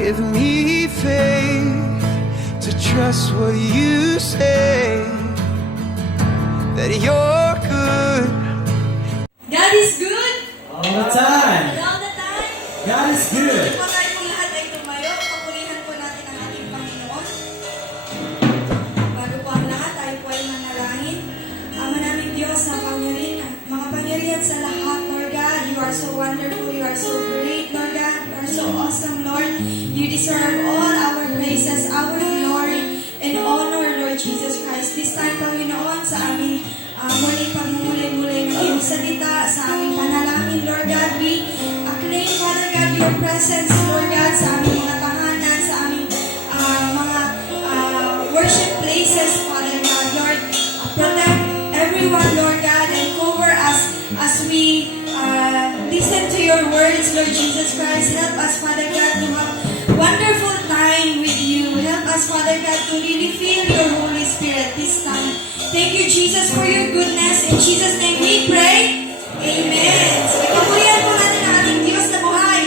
Give me faith to trust what you say, that you're good. God is good. All the time. All the time. God is good. Kung tayo pong lahat ay tumayo, papulihan po natin ang ating Panginoon. Bago po ang lahat, tayo po ay manalangin. Ama naming Diyos na makapangyarihan sa lahat, Lord God. You are so wonderful. You are so great, Lord God. You are so awesome, Lord. You deserve all our praises, our glory, and honor, Lord Jesus Christ. This time, Panginoon, sa aming muling pagmumuli-muli ng iyong salita, sa aming panalangin, Lord God, we acclaim, Father God, your presence, Lord God, sa aming mga tahanan, sa aming mga worship places, Father God. Lord, protect everyone, Lord God, and cover us as we listen to your words, Lord Jesus Christ. Help us, Father God, to have wonderful time with you. Help us, Father God, to really feel your Holy Spirit this time. Thank you, Jesus, for your goodness. In Jesus' name we pray. Amen. So, ipagpulihan po natin ang ating Diyos na buhay.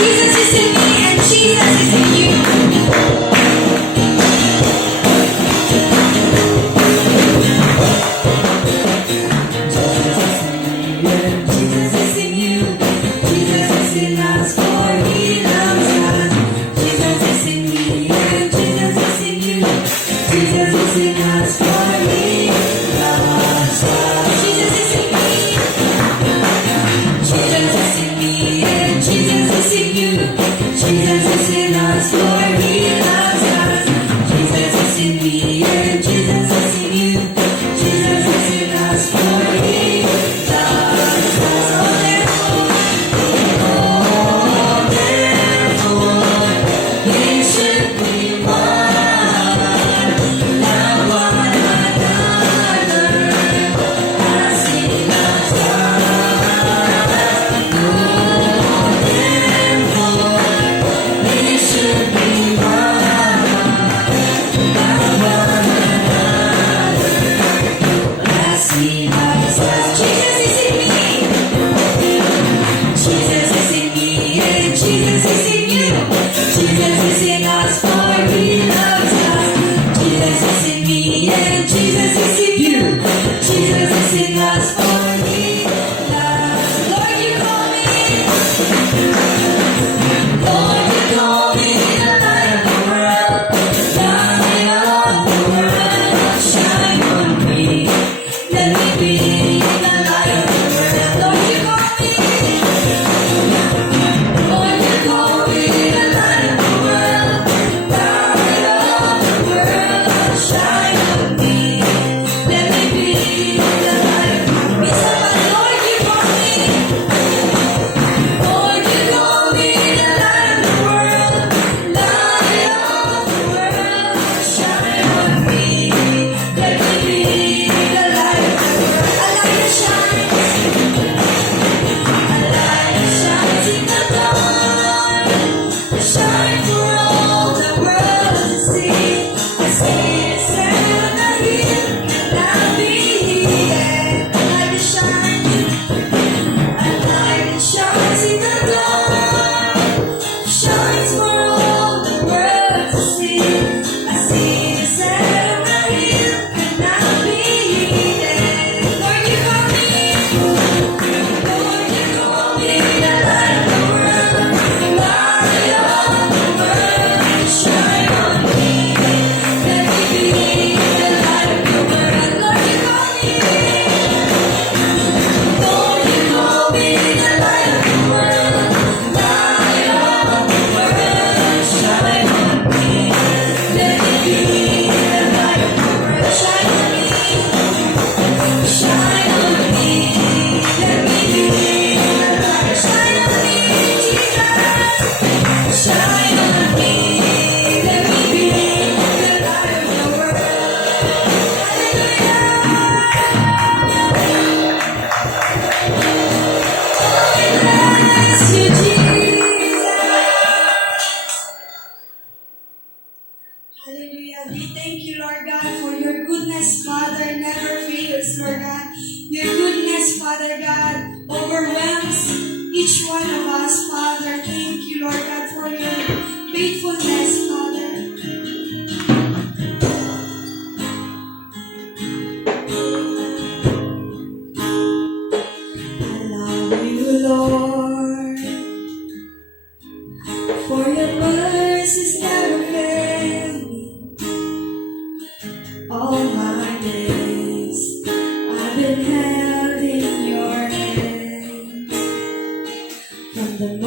Jesus is in me and Jesus is in you. Jesus is in you. Jesus is in us, for He loves us. Jesus is in me and Jesus is in you. Jesus is in us,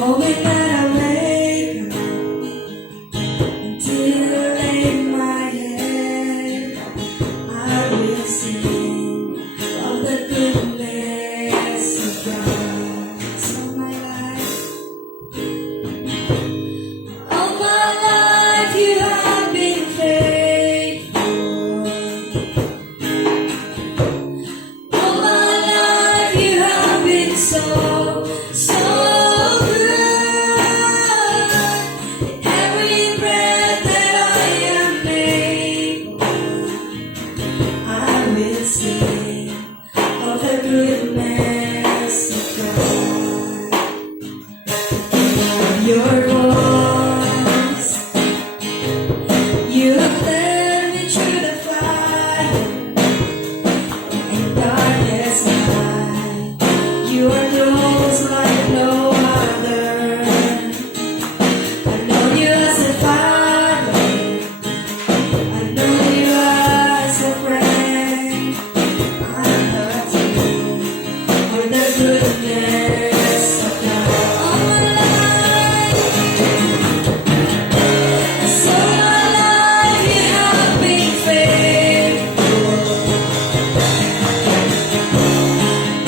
moment that I wake up until I lay my head, I will sing of the goodness of God. So my life, all my life you have been faithful. All my life you have been so good. Every breath that I am able, I will sing of the goodness of God. Your voice, you have led me through the fire and darkness night. You are close like no other. I know you as a father. I know you as a friend. I love you for the goodness of God. All my life, so my life you have been faithful.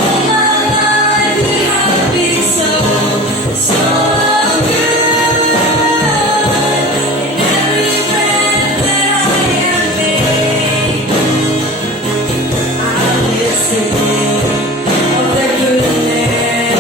All my life you have been so good. In every breath that I am able, I will sing of the goodness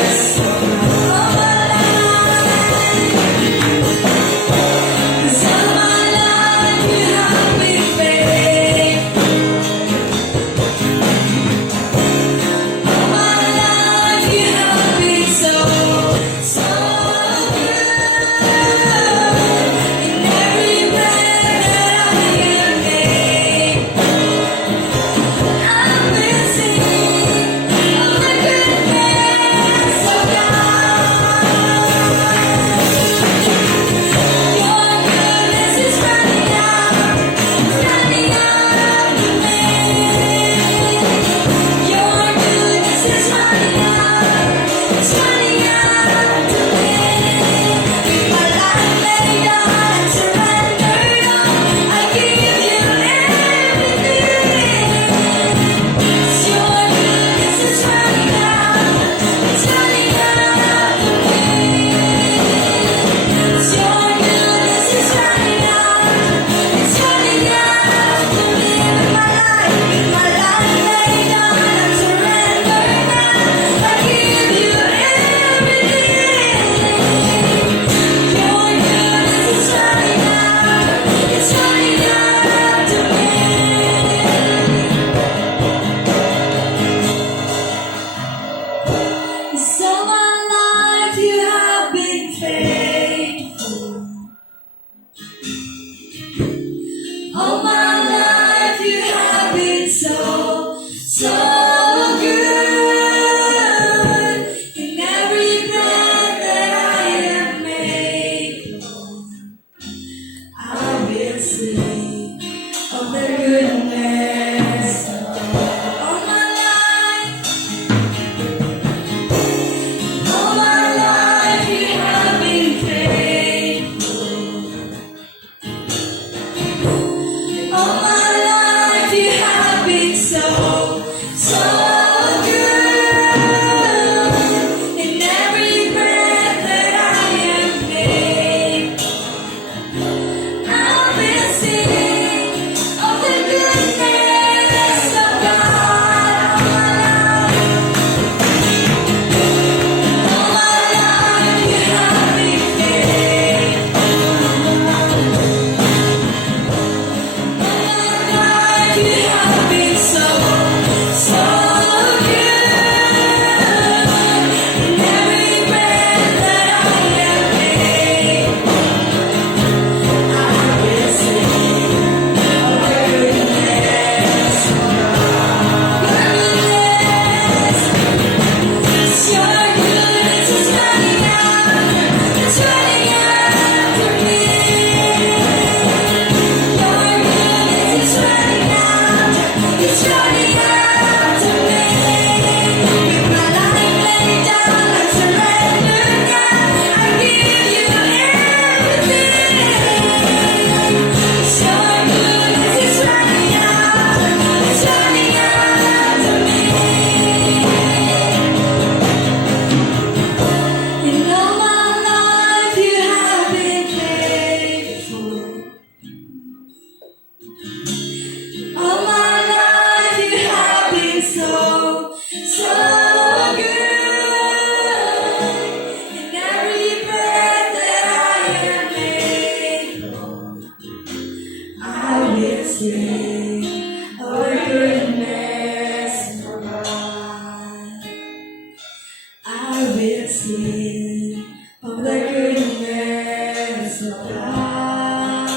sing of the goodness of God.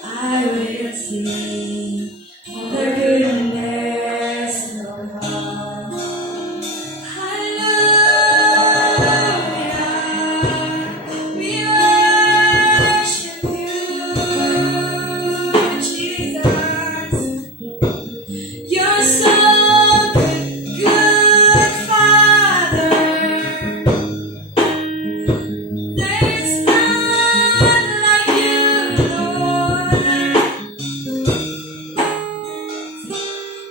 I will sing of the goodness of God. Hallelujah, we worship you, Jesus. You're so good, good Father. There's none like you, Lord.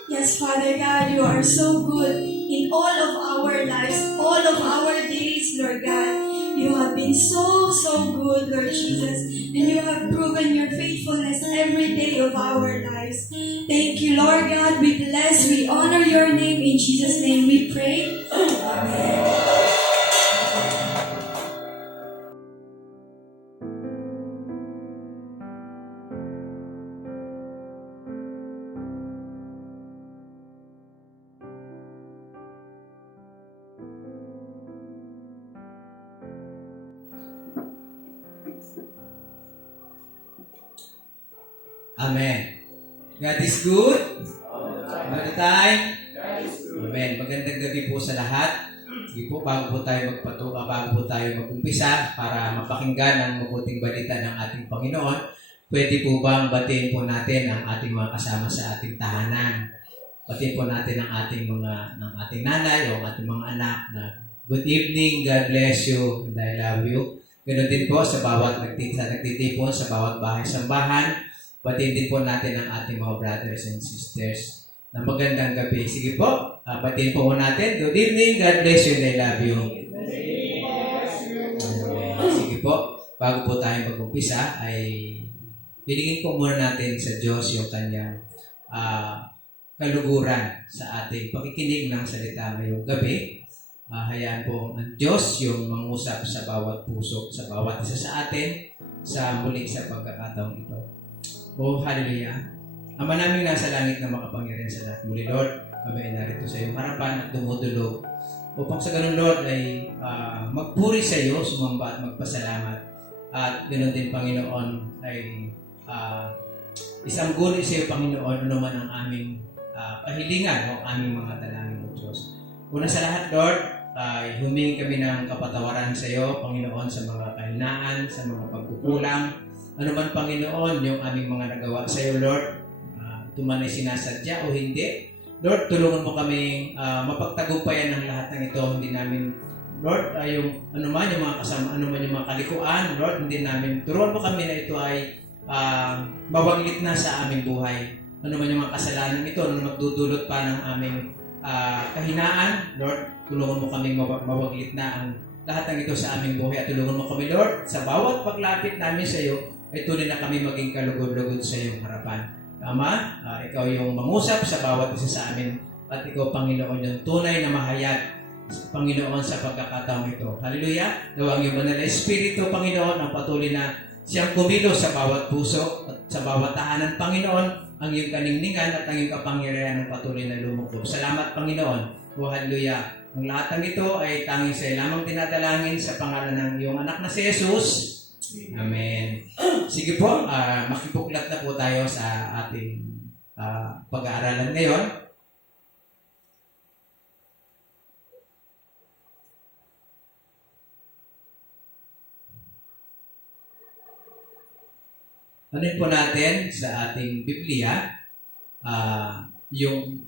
Yes, Father God, you are so good in all of our lives, all of our days, Lord God. You have been so, so good, Lord Jesus, and you have proven your faithfulness every day of our lives. Thank you, Lord God. We bless, we honor your name. In Jesus' name we pray. Amen. Amen. God is good. All the time. Amen. Magandang gabi po sa lahat. Sige po, bago po tayo mag-umpisa para mapakinggan ang mabuting balita ng ating Panginoon, pwede po bang batiin po natin ang ating mga kasama sa ating tahanan? Batiin po natin ang ating nanay o ating mga anak na good evening, God bless you, and I love you. Ganoon din po sa bawat nagtitipon sa bawat bahay-sambahan. Batiin din po natin ang ating mga brothers and sisters na magandang gabi. Sige po, batiin po natin. Good evening, God bless you, and I love you. Sige po, bago po tayo mag-umpisa, ay hilingin po muna natin sa Diyos yung kanyang kaluguran sa ating pakikinig ng salita ngayong gabi. Hayaan po ang Diyos yung mangusap sa bawat puso, sa bawat isa sa atin, sa muli sa pagkakataong ito. Oh, hallelujah. Ama namin nasa langit na makapangyarihan sa lahat. Muli, Lord, kami ay narito sa iyong harapan at dumudulog. Upang sa ganun, Lord, ay magpuri sa iyo, sumamba at magpasalamat. At ganoon din, Panginoon, ay isangguni sa iyo, Panginoon, ano man ang aming kahilingan o aming mga dalangin ng Diyos. Una sa lahat, Lord, ay humingi kami ng kapatawaran sa iyo, Panginoon, sa mga kahinaan, sa mga pagkukulang. Ano man, Panginoon, yung aming mga nagawa sa iyo, Lord, tuman ay sinasadya o hindi. Lord, tulungan mo kami mapagtagumpayan ng lahat ng ito. Hindi namin, Lord, yung ano man yung mga kasama, ano man yung mga kalikuan, Lord, hindi namin, turuan mo kami na ito ay mawaglit na sa aming buhay. Ano man yung mga kasalanan ito, ano magdudulot pa ng aming kahinaan, Lord, tulungan mo kami mawaglit na ang lahat ng ito sa aming buhay. At tulungan mo kami, Lord, sa bawat paglapit namin sa iyo, ay tunay na kami maging kalugod-lugod sa iyong harapan. Ama, ikaw yung mangusap sa bawat isa sa amin at ikaw, Panginoon, yung tunay na mahayag, Panginoon, sa pagkakataong ito. Hallelujah! Gawang yung banal na Espiritu, Panginoon, ang patuloy na siyang kumilos sa bawat puso at sa bawat tahanan, Panginoon, ang iyong kaningningan at ang iyong kapangyarihan ng patuloy na lumukob. Salamat, Panginoon. Oh, hallelujah! Ang lahat ng ito ay tanging sa iyo lamang dinadalangin sa pangalan ng iyong anak na si Jesus. Amen. Sige po, makipuklat na po tayo sa ating pag-aaralan ngayon. Anuin po natin sa ating Biblia, yung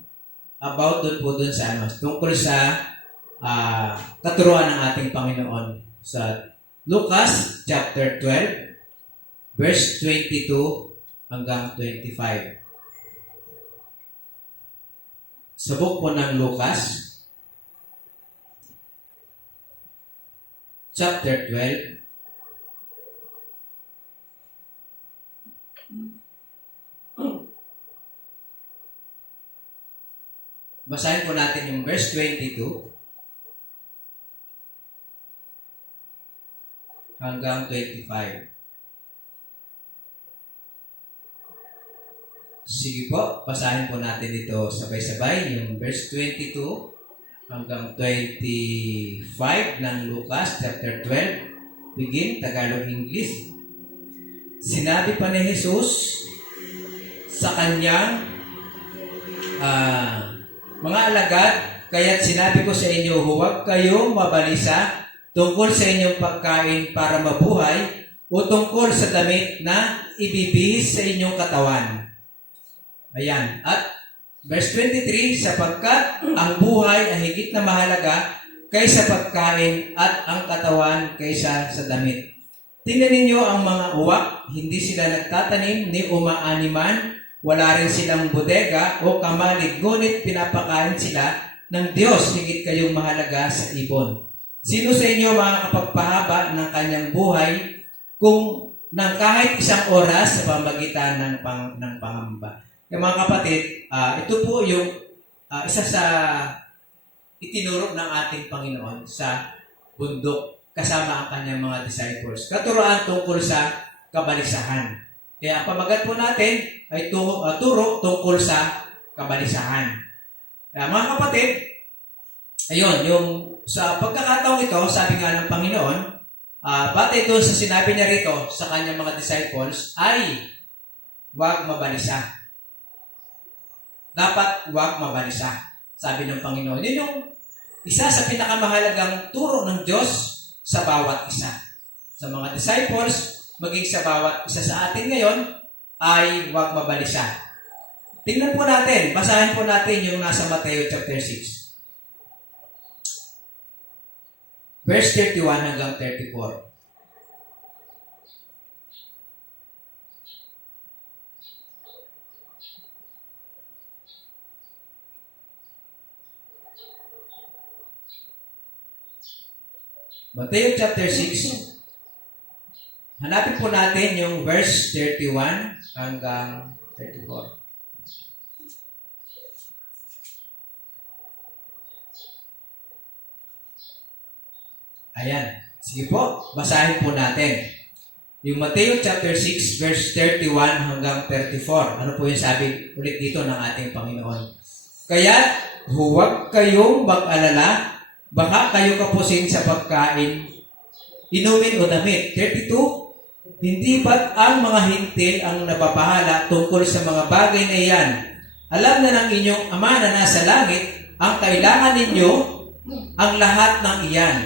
about doon sa tungkol sa katuruan ng ating Panginoon sa Lucas chapter 12, verse 22 hanggang 25. Sa book po ng Lucas, chapter 12, basahin po natin yung verse 22 hanggang 25. Sige po, basahin po natin dito sabay-sabay yung verse 22 hanggang 25 ng Lucas chapter 12. Begin, Tagalog, English. Sinabi pa ni Jesus sa kanyang mga alagad, kaya't sinabi ko sa inyo, huwag kayong mabalisa tungkol sa inyong pagkain para mabuhay o tungkol sa damit na ibibihis sa inyong katawan. Ayan. At verse 23, sapagkat ang buhay ay higit na mahalaga kaysa pagkain at ang katawan kaysa sa damit. Tingnan ninyo ang mga uwak, hindi sila nagtatanim ni umaaniman, wala rin silang bodega o kamalig, ngunit pinapakain sila ng Diyos, higit kayong mahalaga sa ibon. Sino sa inyo makakapagpahaba ng kanyang buhay kung ng kahit isang oras sa pamagitan ng pangamba? Kaya mga kapatid, ito po yung isa sa itinuro ng ating Panginoon sa bundok kasama ang kanyang mga disciples. Katuroan tungkol sa kabalisahan. Kaya ang pamagat po natin ay turo tungkol sa kabalisahan. Mga kapatid, ayun, yung sa pagkakataong ito, sabi nga ng Panginoon, batay doon sa sinabi niya rito sa kanyang mga disciples, ay huwag mabalisa. Dapat huwag mabalisa, sabi ng Panginoon. Yun yung isa sa pinakamahalagang turo ng Diyos sa bawat isa. Sa mga disciples, maging sa bawat isa sa atin ngayon, ay huwag mabalisa. Tingnan po natin, basahin po natin yung nasa Mateo chapter 6. Verse 31 hanggang 34. Mateo chapter 6. Hanapin po natin yung verse 31 hanggang 34. Ayan. Sige po, basahin po natin. Yung Mateo chapter 6, verse 31 hanggang 34. Ano po yung sabi ulit dito ng ating Panginoon? Kaya huwag kayong mag-alala, baka kayo kapusin sa pagkain, inumin o damit. 32, hindi ba't ang mga hintil ang napapahala tungkol sa mga bagay na iyan? Alam na ng inyong Ama na nasa langit, ang kailangan ninyo ang lahat ng iyan.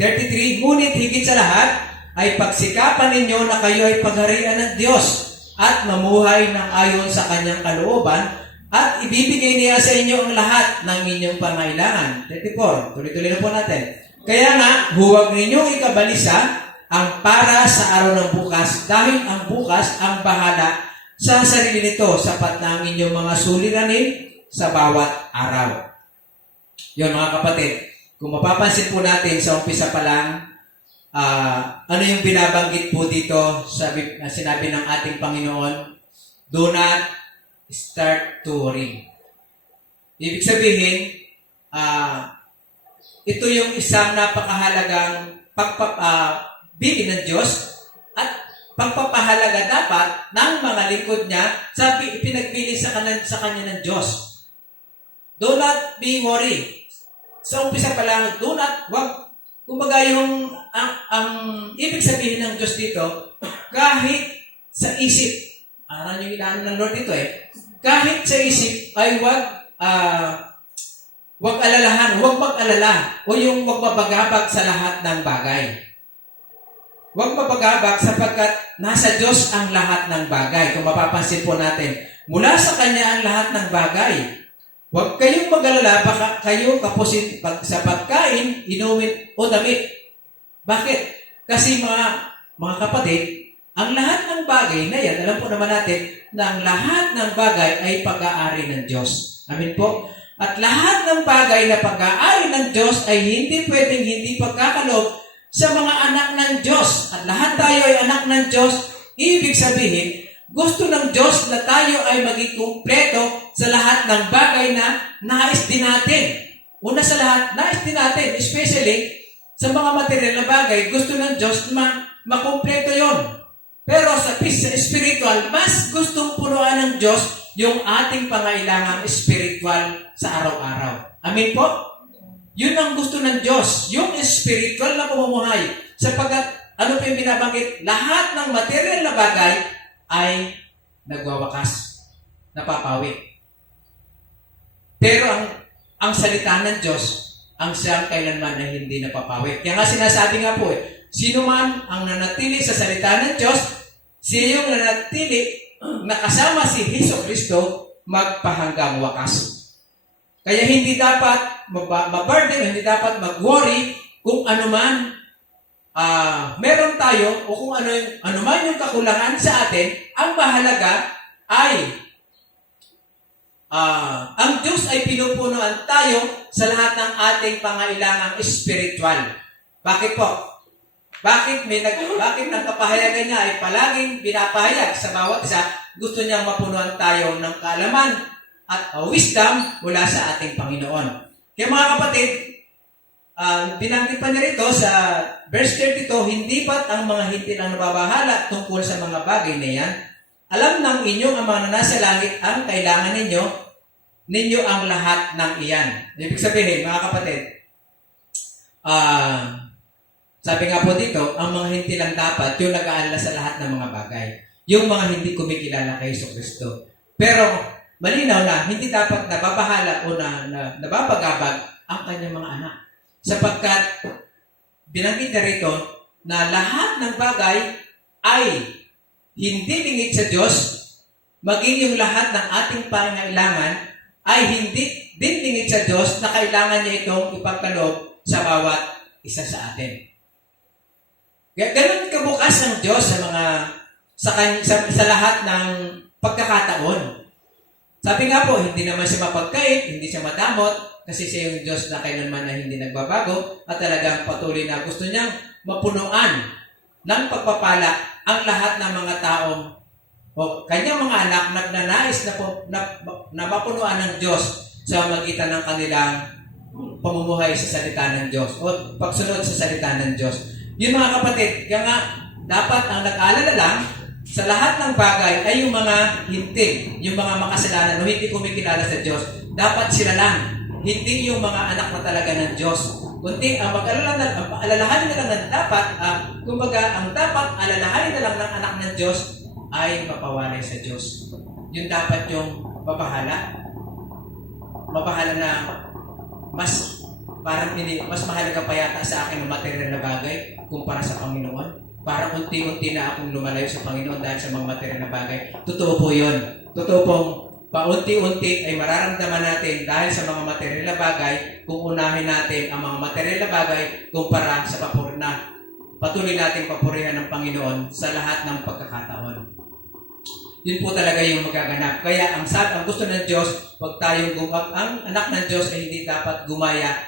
33, ngunit higit sa lahat ay pagsikapan ninyo na kayo ay pagharian ng Diyos at mamuhay ng ayon sa kanyang kalooban at ibibigay niya sa inyo ang lahat ng inyong pangailangan. 34, tuloy-tuloy na po natin. Kaya nga, huwag ninyong ikabalisa ang para sa araw ng bukas dahil ang bukas ang bahala sa sarili nito, sapat na ang inyong mga suliranin sa bawat araw. Yun mga kapatid, kung mapapansin po natin sa umpisa pa lang, ano yung binabanggit po dito, sinabi ng ating Panginoon, do not start to worry. Ibig sabihin, ito yung isang napakahalagang bilin ng Diyos at pagpapahalaga dapat ng mga lingkod niya sa pinagpili sa kanya ng Diyos. Do not be worried. Sa umpisa pa lang, kumbaga ang ibig sabihin ng Diyos dito, kahit sa isip, aral yung inaano ng Lord dito kahit sa isip ay wag alalahan, wag mag-alala, o yung wag mabagabag sa lahat ng bagay. Huwag mabagabag sapagkat nasa Diyos ang lahat ng bagay. Kung mapapansin po natin, mula sa Kanya ang lahat ng bagay. Huwag kayong mag-alala, baka kayo kapusin sa pagkain, inumin o damit. Bakit? Kasi mga kapatid, ang lahat ng bagay na yan, alam po naman natin na ang lahat ng bagay ay pag-aari ng Diyos. Amin po? At lahat ng bagay na pag-aari ng Diyos ay hindi pwedeng hindi pagkakalob sa mga anak ng Diyos. At lahat tayo ay anak ng Diyos. Ibig sabihin, gusto ng Diyos na tayo ay maging kumpleto sa lahat ng bagay na nais din natin. Una sa lahat, nais din natin, especially sa mga material na bagay, gusto ng Diyos makumpleto yon. Pero sa spiritual, mas gustong punuan ng Diyos yung ating pangailangang spiritual sa araw-araw. Amin po? Yun ang gusto ng Diyos, yung spiritual na pamumuhay. Sapagkat, ano pa yung binabanggit? Lahat ng material na bagay ay nagwawakas, napapawi. Pero ang salita ng Diyos, ang siyang kailanman ay hindi napapawi. Kaya nga sinasabi nga po sino man ang nanatili sa salita ng Diyos, siya yung nanatili nakasama si Hesus Kristo magpahanggang wakas. Kaya hindi dapat maburden, hindi dapat mag-worry kung ano man meron tayo o kung ano man yung kakulangan sa atin. Ang mahalaga ay ang Diyos ay pinupunuan tayo sa lahat ng ating pangailangang spiritual. Bakit po? Bakit ang kapahayagan niya ay palaging binapahayag sa bawat isa? Gusto niyang mapunuan tayo ng kaalaman at wisdom mula sa ating Panginoon. Kaya mga kapatid, binanggit pa niya rito sa verse 32, hindi ba't ang mga hindi lang nababahala tungkol sa mga bagay na yan? Alam ng inyong ang mga nasa langit ang kailangan ninyo ang lahat ng iyan. Ibig sabihin, mga kapatid, sabi nga po dito, ang mga hindi lang dapat yung nag-aalala sa lahat ng mga bagay. Yung mga hindi kumikilala kay Hesus Kristo. Pero, malinaw na, hindi dapat nababahala o nababagabag ang kanyang mga anak. Sapagkat, binanggit na rito na lahat ng bagay ay hindi lingid sa Diyos, maging yung lahat ng ating pangailangan ay hindi din lingid sa Diyos na kailangan niya itong ipagkaloob sa bawat isa sa atin. Ganun kabukas ang Diyos sa lahat ng pagkakataon. Sabi nga po, hindi naman siya mapagkait, hindi siya madamot, kasi siya yung Diyos na kailanman na hindi nagbabago at talagang patuloy na gusto niyang mapunuan ng pagpapala ang lahat ng mga taong o kanyang mga anak nagnanais na mapunuan ng Diyos sa magitan ng kanilang pamumuhay sa salita ng Diyos o pagsunod sa salita ng Diyos. Yun mga kapatid, kaya nga dapat ang nag-aalala lang sa lahat ng bagay ay yung mga hintig, yung mga makasalanan o hindi kumikilala sa Diyos. Dapat sila lang, hindi yung mga anak na talaga ng Diyos. Kundi ang alalahanin na lang na dapat, ang dapat alalahanin na lang ng anak ng Diyos ay mapawalay sa Diyos. Yun dapat yung mabahala. Mabahala na mas mahalaga pa yata sa akin ang material na bagay kumpara sa Panginoon. Parang unti-unti na akong lumalayo sa Panginoon dahil sa mga material na bagay. Totoo po yun. Totoo pong paunti-unti ay mararamdaman natin dahil sa mga material na bagay kung unahin natin ang mga material na bagay kumpara sa patuloy natin papurihan ng Panginoon sa lahat ng pagkakataon. Yun po talaga yung magaganap. Kaya ang gusto ng Diyos, ang anak ng Diyos ay hindi dapat gumaya.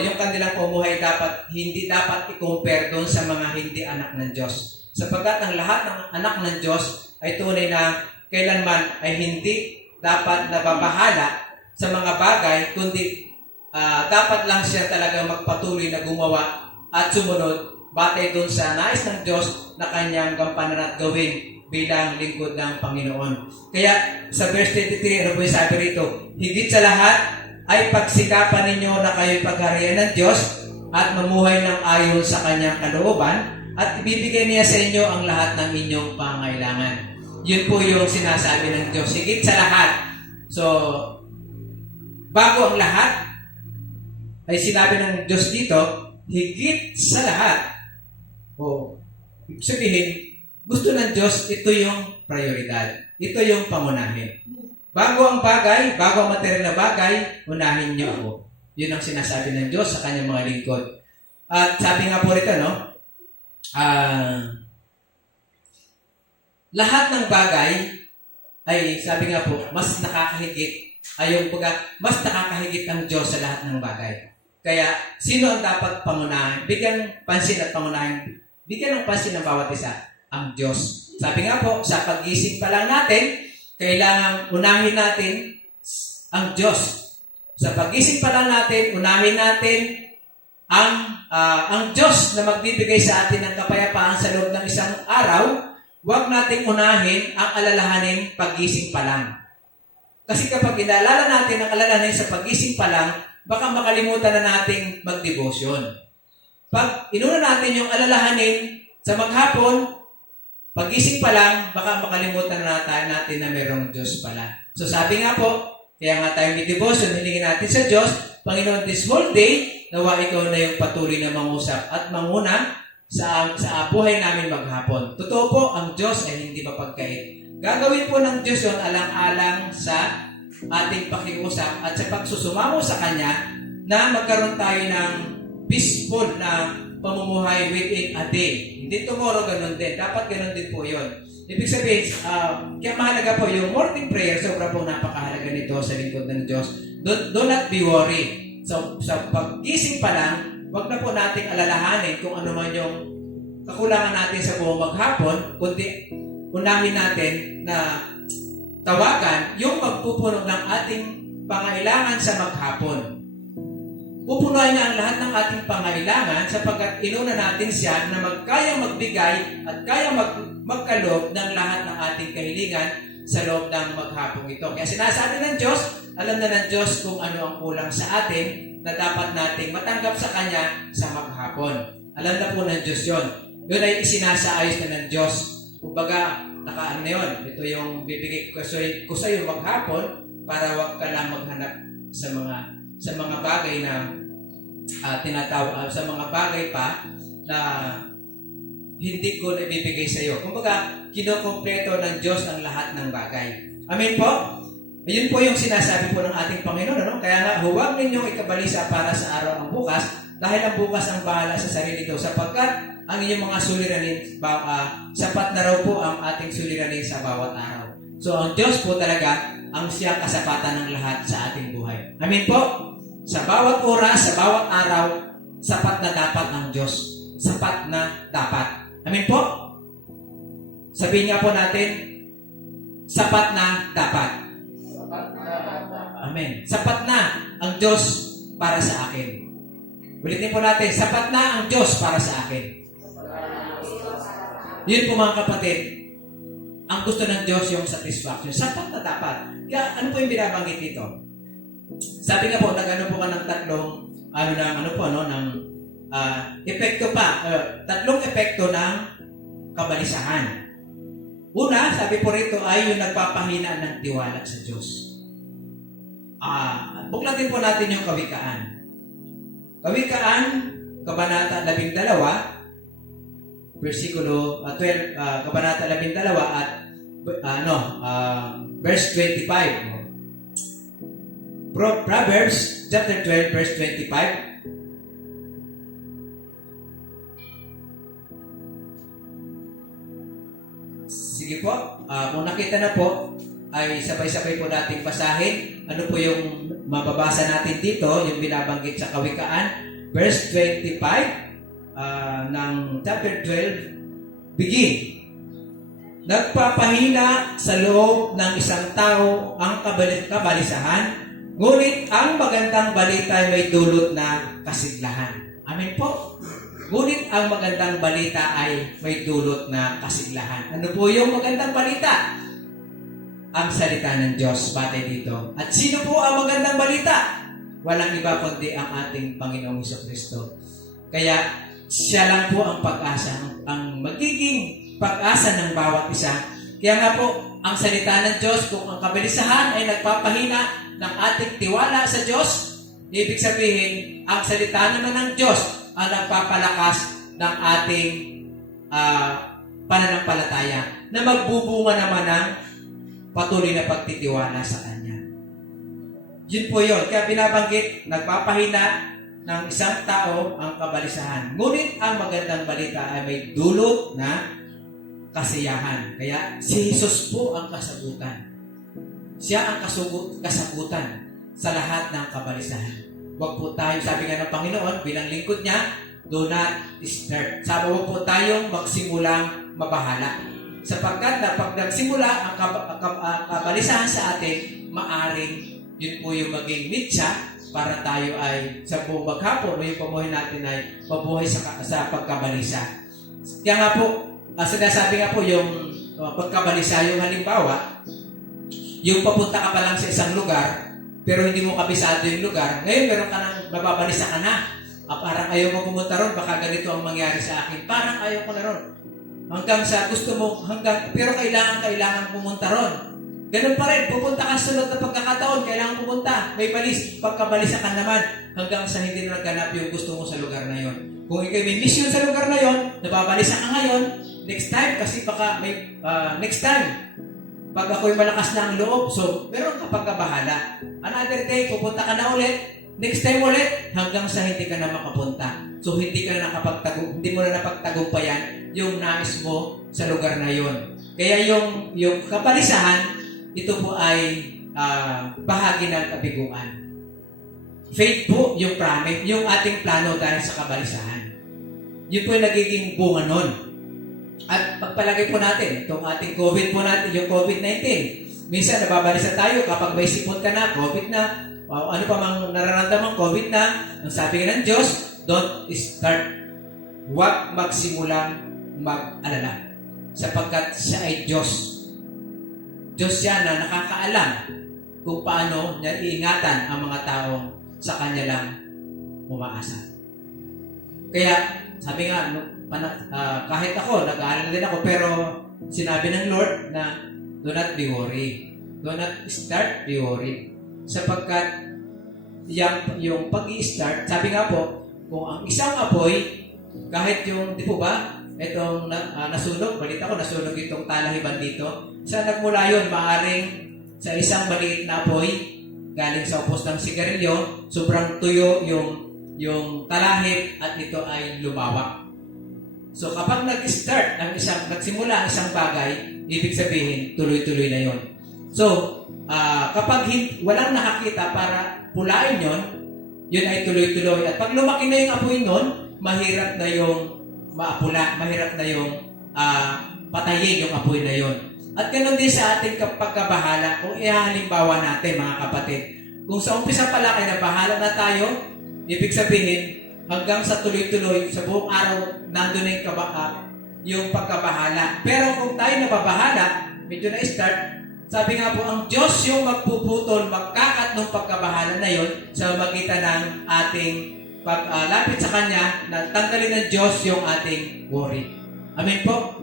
Yung kanilang pumuhay hindi dapat i-compare doon sa mga hindi anak ng Diyos. Sapagkat ang lahat ng anak ng Diyos ay tunay na kailanman ay hindi dapat nababahala sa mga bagay, kundi dapat lang siya talaga magpatuloy na gumawa at sumunod batay doon sa nais ng Diyos na kanyang gampanan at gawin bilang lingkod ng Panginoon. Kaya sa verse 23, ano po yung sabi rito? Higit sa lahat ay pagsikapan ninyo na kayo'y pagharian ng Diyos at mamuhay ng ayon sa kanyang kalooban at ibibigay niya sa inyo ang lahat ng inyong pangailangan. Yun po yung sinasabi ng Diyos. Higit sa lahat. So, bago ang lahat, ay sinabi ng Diyos dito, higit sa lahat. Ibig sabihin, gusto ng Diyos, ito yung prioridad. Ito yung pangunahin. Bago ang bagay, bago ang material na bagay, unahin niyo ako. Yun ang sinasabi ng Diyos sa kanyang mga lingkod. At sabi nga po rito, lahat ng bagay ay, sabi nga po, mas nakakahigit mas nakakahigit ang Diyos sa lahat ng bagay. Kaya, sino ang dapat pangunahin? Bigyan ng pansin ng bawat isa, ang Diyos. Sabi nga po, sa pag-isip pa lang natin, kailangan unahin natin ang Diyos. Sa pag-isip pa lang natin, unahin natin ang Diyos na magbibigay sa atin ng kapayapaan sa loob ng isang araw. Huwag nating unahin ang alalahanin pag-isip pa lang. Kasi kapag inaalala natin ang alalahanin sa pag-isip pa lang, baka makalimutan na nating mag-devotion. Pag inuna natin yung alalahanin sa maghapon, pagising pa lang, baka makalimutan na natin na mayroong Diyos pala. So sabi nga po, kaya nga tayo may devotion, hilingin natin sa Diyos, Panginoon, this whole day, nawa ikaw na yung patuloy na mangusap at manguna sa buhay namin maghapon. Totoo po, ang Diyos ay hindi mapagkait. Gagawin po ng Diyos yun alang-alang sa ating pakiusap at sa pagsusumamo sa Kanya na magkaroon tayo ng peaceful na pamumuhay within a day. Hindi tomorrow ganun din. Dapat ganun din po yun. Ibig sabihin, kaya mahalaga po yung morning prayer. Sobra po napakahalaga nito sa lingkod ng Diyos. Do not be worried. So, sa paggising pa lang, wag na po nating alalahanin kung ano man yung kakulangan natin sa buong maghapon, kundi unahin natin na tawagan yung magpupuno ng ating pangailangan sa maghapon. Pupunuan niya ang lahat ng ating pangailangan sapagkat inuna natin siya na kayang magbigay at kayang magkaloob ng lahat ng ating kahilingan sa loob ng maghapong ito. Kaya sinasabi ng Diyos, alam na ng Diyos kung ano ang kulang sa atin na dapat nating matanggap sa Kanya sa maghapon. Alam na po ng Diyos yon. Yun ay isinasaayos na ng Diyos. Kumbaga, nakaan na yun. Ito yung bibigay ko sa iyo maghapon para wag ka lang maghanap sa mga bagay na tinatawag, sa mga bagay pa na hindi ko na ibibigay sa iyo. Kumbaga, kinokompleto ng Diyos ang lahat ng bagay. Amen po? Ayun po yung sinasabi po ng ating Panginoon. Ano? Kaya nga, huwag ninyong ikabalisa para sa araw ang bukas dahil ang bukas ang bahala sa sarili nito sapagkat ang inyong mga suliranin, sapat na raw po ang ating suliranin sa bawat araw. So, ang Diyos po talaga ang siyang kasapatan ng lahat sa ating buhay. Amen po? Sa bawat oras, sa bawat araw, sapat na dapat ang Diyos. Sapat na dapat. Amen po? Sabihin nga po natin, sapat na dapat. Amen. Sapat na ang Diyos para sa akin. Ulitin po natin, sapat na ang Diyos para sa akin. Yun po mga kapatid, ang gusto ng Diyos yung satisfaction. Sapat na dapat. Kaya ano po yung binabanggit dito? Sabi nga po, nag-ano po ka ng epekto pa. Tatlong epekto ng kabalisahan. Una, sabi po rito ay yung nagpapahina ng tiwala sa Diyos. Buklatin po natin yung Kawikaan. Kawikaan, Kabanata 12, versikulo 12, Kabanata 12 at verse 25. Proverbs chapter 12 verse 25. Sige po, kung nakita na po, ay sabay-sabay po nating basahin. Ano po yung mababasa natin dito, yung binabanggit sa Kawikaan, verse 25 ng chapter 12, begin. Nagpapahina sa loob ng isang tao ang kabalisahan, ngunit ang magandang balita ay may dulot na kasiglahan. Amen po. Ngunit ang magandang balita ay may dulot na kasiglahan. Ano po yung magandang balita? Ang salita ng Diyos batay dito. At sino po ang magandang balita? Walang iba kundi ang ating Panginoong Jesucristo. Kaya siya lang po ang pag-asa, ang magiging pag-asa ng bawat isa. Kaya nga po, ang salita ng Diyos, kung ang kabalisahan ay nagpapahina ng ating tiwala sa Diyos, ibig sabihin, ang salita naman ng Diyos ang nagpapalakas ng ating pananampalataya na magbubunga naman ng patuloy na pagtitiwala sa Kanya. Yun po yun. Kaya binabanggit, nagpapahina ng isang tao ang kabalisahan. Ngunit ang magandang balita ay may dulot na kasiyahan. Kaya si Jesus po ang kasagutan. Siya ang kasagutan sa lahat ng kabalisahan. Huwag po tayo, sabi nga ng Panginoon, bilang lingkod niya, do not start. Sabi, huwag po tayong magsimulang mabahala. Sapagkat na pag nagsimula ang kabalisahan sa atin, maaring yun po yung maging mitya para tayo ay sa buong maghapon o yung pamuhay natin ay mabuhay sa pagkabalisa. Kaya nga po, sinasabi nga po yung pagkabalisa, yung halimbawa, yung papunta ka pa lang sa isang lugar, pero hindi mo kabisado yung lugar. Ngayon, meron ka nang nababalisa ka na. Parang ayaw mo pumunta ron, baka ganito ang mangyari sa akin. Parang ayaw ko na ron. Hanggang sa gusto mo, pero kailangan pumunta ron. Ganun pa rin, pupunta ka sa sunod na pagkakataon, kailangan pumunta. May pagkabalisa ka naman, hanggang sa hindi na naganap yung gusto mo sa lugar na yon. Kung ikaw may mission sa lugar na yon, nababalisa ka ngayon, next time, kasi baka may, next time, pag ako'y malakas na ang loob, so, meron ka pagkabahala. Another day, pupunta ka na ulit, next time ulit, hanggang sa hindi ka na makapunta. So, hindi mo na napagtagumpayan yung nais mo sa lugar na yon. Kaya yung kabalisahan, ito po ay bahagi ng kabiguan. Faith po, yung promise, yung ating plano dahil sa kabalisahan. Yun po yung nagiging bunga nun. At pagpalagay po natin, itong ating COVID po natin, yung COVID-19. Minsan, nababalisa tayo kapag may sipon ka na, COVID na, ano pa mang nararamdaman, COVID na, ang sabi nga ng Diyos, don't start, huwag magsimulang mag-alala. Sapagkat siya ay Diyos. Diyos siya na nakakaalam kung paano niya iingatan ang mga taong sa Kanya lang umaasa. Kaya, sabi nga, kahit ako, nag-aalala din ako, pero sinabi ng Lord na do not be worried. Do not start be worried. Sapagkat yung pag-i-start, sabi nga po, kung ang isang apoy, kahit yung, di po ba, itong nasunog, balita ko, nasunog itong talahiban dito. Saan nagmula yun? Maaring sa isang maliit na apoy, galing sa upos ng sigarilyo, sobrang tuyo yung talahib at ito ay lumawak. So kapag nagsimula ang isang bagay, ibig sabihin, tuloy-tuloy na yon. So, kapag walang nakakita para pulain yon, yun ay tuloy-tuloy. At pag lumaki na yung apoy nun, mahirap na yung maapula, mahirap na yung patayin yung apoy na yon. At ganoon din sa ating pagkabahala, kung ihahalimbawa natin mga kapatid, kung sa umpisa pala ay nabahala na tayo, ibig sabihin, hanggang sa tuloy-tuloy, sa buong araw, nandun na yung pagkabahala. Pero kung tayo nababahala, medyo na-start, sabi nga po, ang Diyos yung magpuputol, magkakat ng pagkabahala na yon sa magitan ng ating paglapit sa Kanya, na tanggalin ng Diyos yung ating worry. Amen po?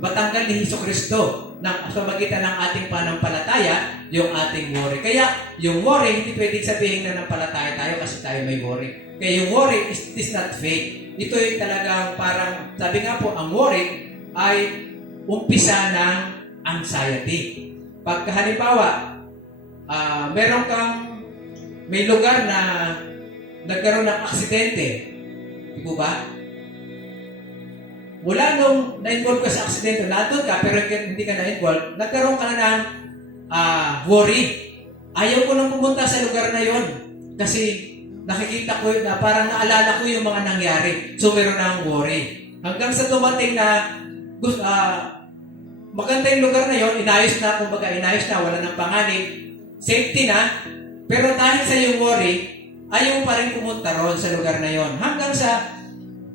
Matanggal ni Jesucristo sa magitan ng ating panampalataya yung ating worry. Kaya yung worry, hindi pwedeng sabihin na nampalataya tayo kasi tayo may worry. Kaya yung worry is not faith. Ito ay talagang parang, sabi nga po, ang worry ay umpisa ng anxiety. Pag halimbawa, may lugar na nagkaroon ng aksidente. Di po ba? Mula nung na-involve ka sa aksidente, nandun ka, pero hindi ka na-involve, nagkaroon ka na ng worry. Ayaw ko nang pumunta sa lugar na yon kasi nakikita ko na parang naalala ko yung mga nangyari. So, meron ng worry. Hanggang sa dumating na maganda yung lugar na yon, inayos na, wala ng panganib, safety na, pero dahil sa yung worry, ayaw pa rin pumunta ron sa lugar na yon. Hanggang sa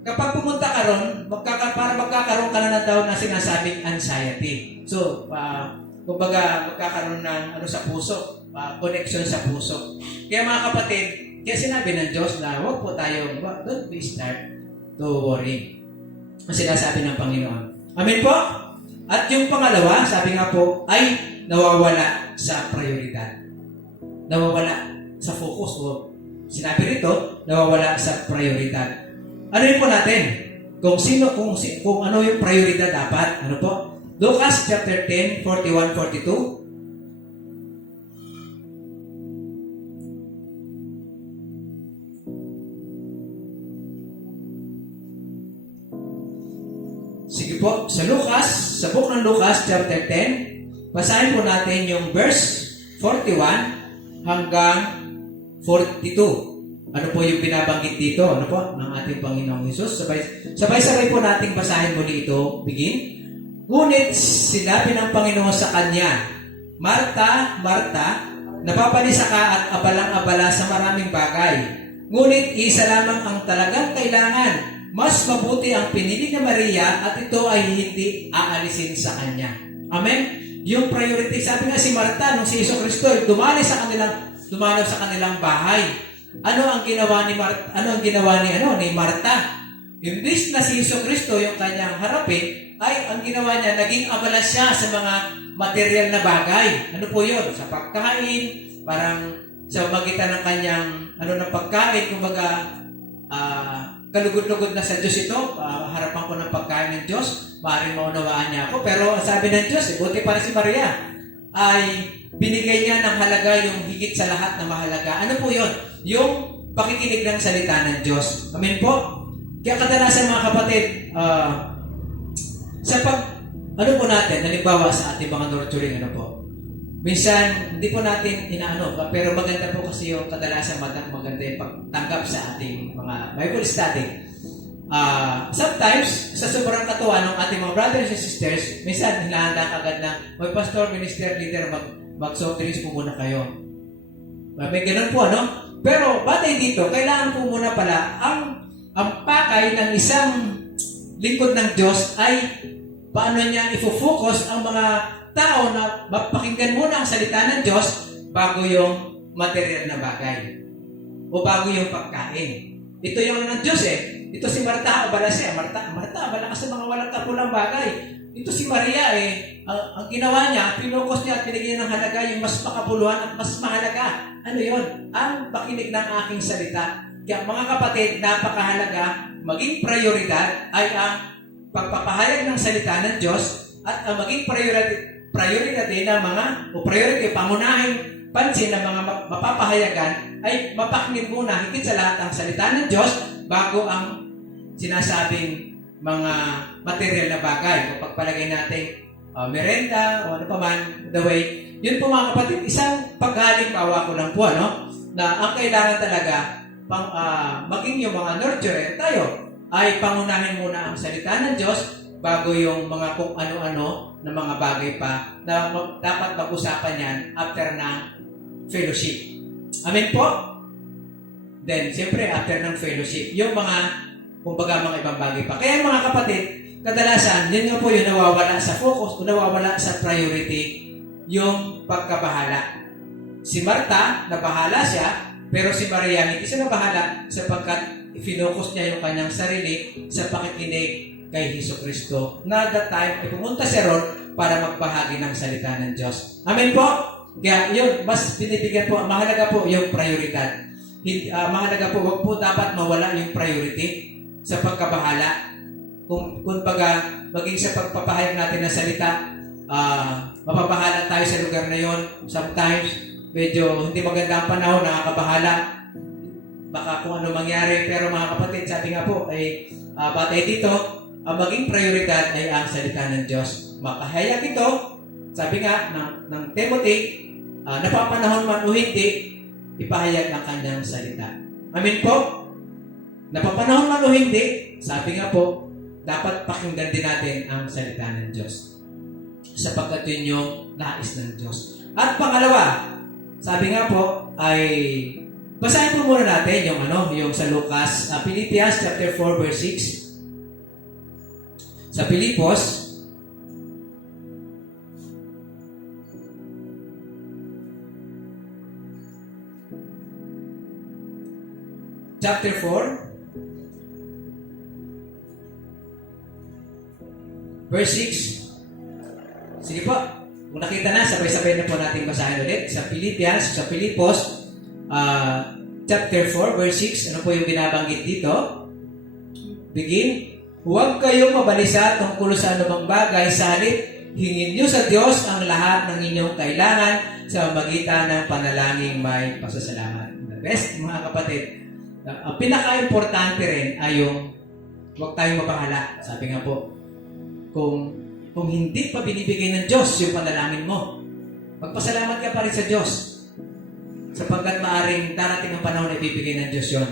kapag pumunta ka ron, magkakaroon ka na daw na sinasabing anxiety. So, kumbaga, magkakaroon ng sa puso, connection sa puso. Kaya mga kapatid, kaya sinabi ng Diyos na huwag po tayo, don't be start to worry. Ang sinasabi ng Panginoon. Amen po? At yung pangalawa, sabi nga po, ay nawawala sa prioridad. Nawawala sa focus. O, sinabi rito, nawawala sa prioridad. Ano yun po natin? Kung ano yung prioridad dapat. Ano po? Lucas chapter 10, 41-42. Sige po, sa book ng Lucas chapter 10, basahin po natin yung verse 41 hanggang 42. Ano po yung binabanggit dito? Ano po? Ng ating Panginoong Hesus. Sabay-sabay po nating basahin muli ito. Begin. Ngunit sinabi ng Panginoon sa kanya, Marta, Marta, napabalisa ka at abalang-abala sa maraming bagay. Ngunit isa lamang ang talagang kailangan. Mas mabuti ang pinili ni Maria at ito ay hindi aalisin sa kanya. Amen? Yung priority, sabi nga si Marta, nung si Jesucristo, dumali sa kanilang dumalaw sa kanilang bahay. Ano ang ginawa ni Marta? Imbis na si Jesucristo yung kanyang harapin, ay ang ginawa niya, naging abala siya sa mga material na bagay. Ano po yun? Sa pagkain, parang sa magitan ng kanyang ng pagkain, kumbaga kalugod-lugod na sa Diyos ito, harapan ko ng pagkain ng Diyos, maaaring maunawaan niya ako. Pero ang sabi ng Diyos, buti para si Maria, ay binigay niya ng halaga yung higit sa lahat na mahalaga. Ano po yun? Yung pakikinig ng salita ng Diyos. Amen po? Kaya kadalasan mga kapatid, sa ano po natin, halimbawa sa ating mga nurturing, minsan, hindi po natin pero maganda po kasi yung kadalasan maganda yung pagtanggap sa ating mga Bible study. Sometimes, sa sobrang katuwa ng ating mga brothers and sisters, minsan, hinahanda kagad na, pastor, minister, leader, mag-soft drinks po muna kayo. May ganun po, Pero, batay dito, kailangan po muna pala, ang pakay ng isang lingkod ng Diyos ay paano niya ifo-focus ang mga tao na mapakinggan muna ang salita ng Diyos bago yung material na bagay o bago yung pagkain. Ito yung ng Diyos Ito si Marta, abala siya. Marta, abala ka sa mga walang kapulang bagay. Ito si Maria ang ginawa niya, pinukos niya at pinigyan ng halaga yung mas makabuluhan at mas mahalaga. Ano yon? Ang pakinig ng aking salita. Kaya mga kapatid, napakahalaga, maging prioridad ay ang pagpapahayag ng salita ng Diyos at ang maging prioridad din ng pangunahing pansin ng mga mapapahayagan ay mapakinig muna higit sa lahat ang salita ng Diyos bago ang sinasabing mga material na bagay. Kapag palagay natin merenda o ano pa man, the way, yun po mga kapatid, isang paghalimbawa ko lang po, na ang kailangan talaga maging yung mga nurturer tayo ay pangunahin muna ang salita ng Diyos bago yung mga kung ano-ano na mga bagay pa na dapat pag-usapan yan after ng fellowship. Amen po? Then, siyempre, after ng fellowship, yung mga, kumbaga mga ibang bagay pa. Kaya mga kapatid, kadalasan, yun nga po yung nawawala sa focus o nawawala sa priority, yung pagkabahala. Si Marta, nabahala siya, pero si Maria, hindi siya nabahala sapagkat i-focus niya yung kanyang sarili sa pakikinig kay Jesucristo na that time ay pumunta siya ron para magbahagi ng salita ng Diyos. Amen po? Kaya yun, mas binibigyan po, mahalaga po yung prioridad. Mahalaga po, wag po dapat mawala yung priority sa pagkabahala. Kung baga, maging sa pagpapahayag natin ng salita, mapabahala tayo sa lugar na yon. Sometimes, medyo hindi maganda ang panahon, nakakabahala. Baka kung ano mangyari. Pero mga kapatid, sabi nga po, ay batay dito, ang maging prioridad ay ang salita ng Diyos. Makahayag ito, sabi nga ng Timothy, napapanahon man o hindi, ipahayag ang kanyang salita. Amen po? Napapanahon man o hindi, sabi nga po, dapat pakinggan din natin ang salita ng Diyos. Sapagkat yun yung nais ng Diyos. At pangalawa, sabi nga po, ay basahin po muna natin yung sa Lucas, Philippians chapter 4 verse 6. Sa Pilipos, chapter 4, verse 6. Sige po, kung nakita na, sabay-sabay na po natin basahin ulit. Sa Pilipos, chapter 4, verse 6, ano po yung binabanggit dito? Begin. Huwag kayong mabalisa tungkol sa anumang bagay, sa halip, hingin niyo sa Diyos ang lahat ng inyong kailangan sa magitan ng panalangin may pasasalamat. The best, mga kapatid, ang pinaka-importante rin ay yung huwag tayong mabahala. Sabi nga po, kung hindi pa binibigay ng Diyos yung panalangin mo, magpasalamat ka pa rin sa Diyos. Sapagkat maaring darating ang panahon na ibibigay ng Diyos yun.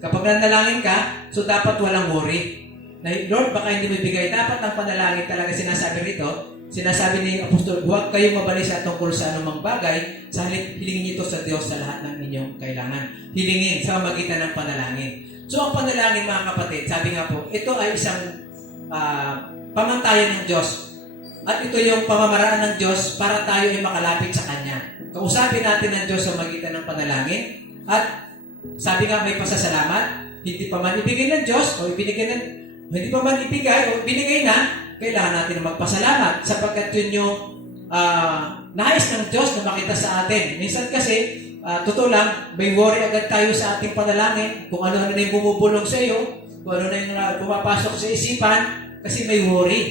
Kapag nanalangin ka, so dapat walang worry. Na, Lord, baka hindi mo ibigay. Dapat ang panalangin talaga sinasabi rito. Sinasabi ni Apostol, huwag kayong mabalisa tungkol sa anumang bagay. Sa halip, hilingin ito sa Diyos sa lahat ng inyong kailangan. Hilingin sa magitan ng panalangin. So, ang panalangin, mga kapatid, sabi nga po, ito ay isang pamantayan ng Diyos. At ito yung pamamaraan ng Diyos para tayo ay makalapit sa Kanya. kausapin natin ang Diyos sa magitan ng panalangin. At sabi nga may pasasalamat, hindi pa man ibigay ng Diyos o hindi pa man ibigay o binigay na, kailangan natin na magpasalamat sapagkat yun yung nais ng Diyos na makita sa atin. Minsan kasi, totoo lang, may worry agad tayo sa ating panalangin kung ano-ano na yung bumubulong sa iyo, kung ano na yung pumapasok sa isipan, kasi may worry.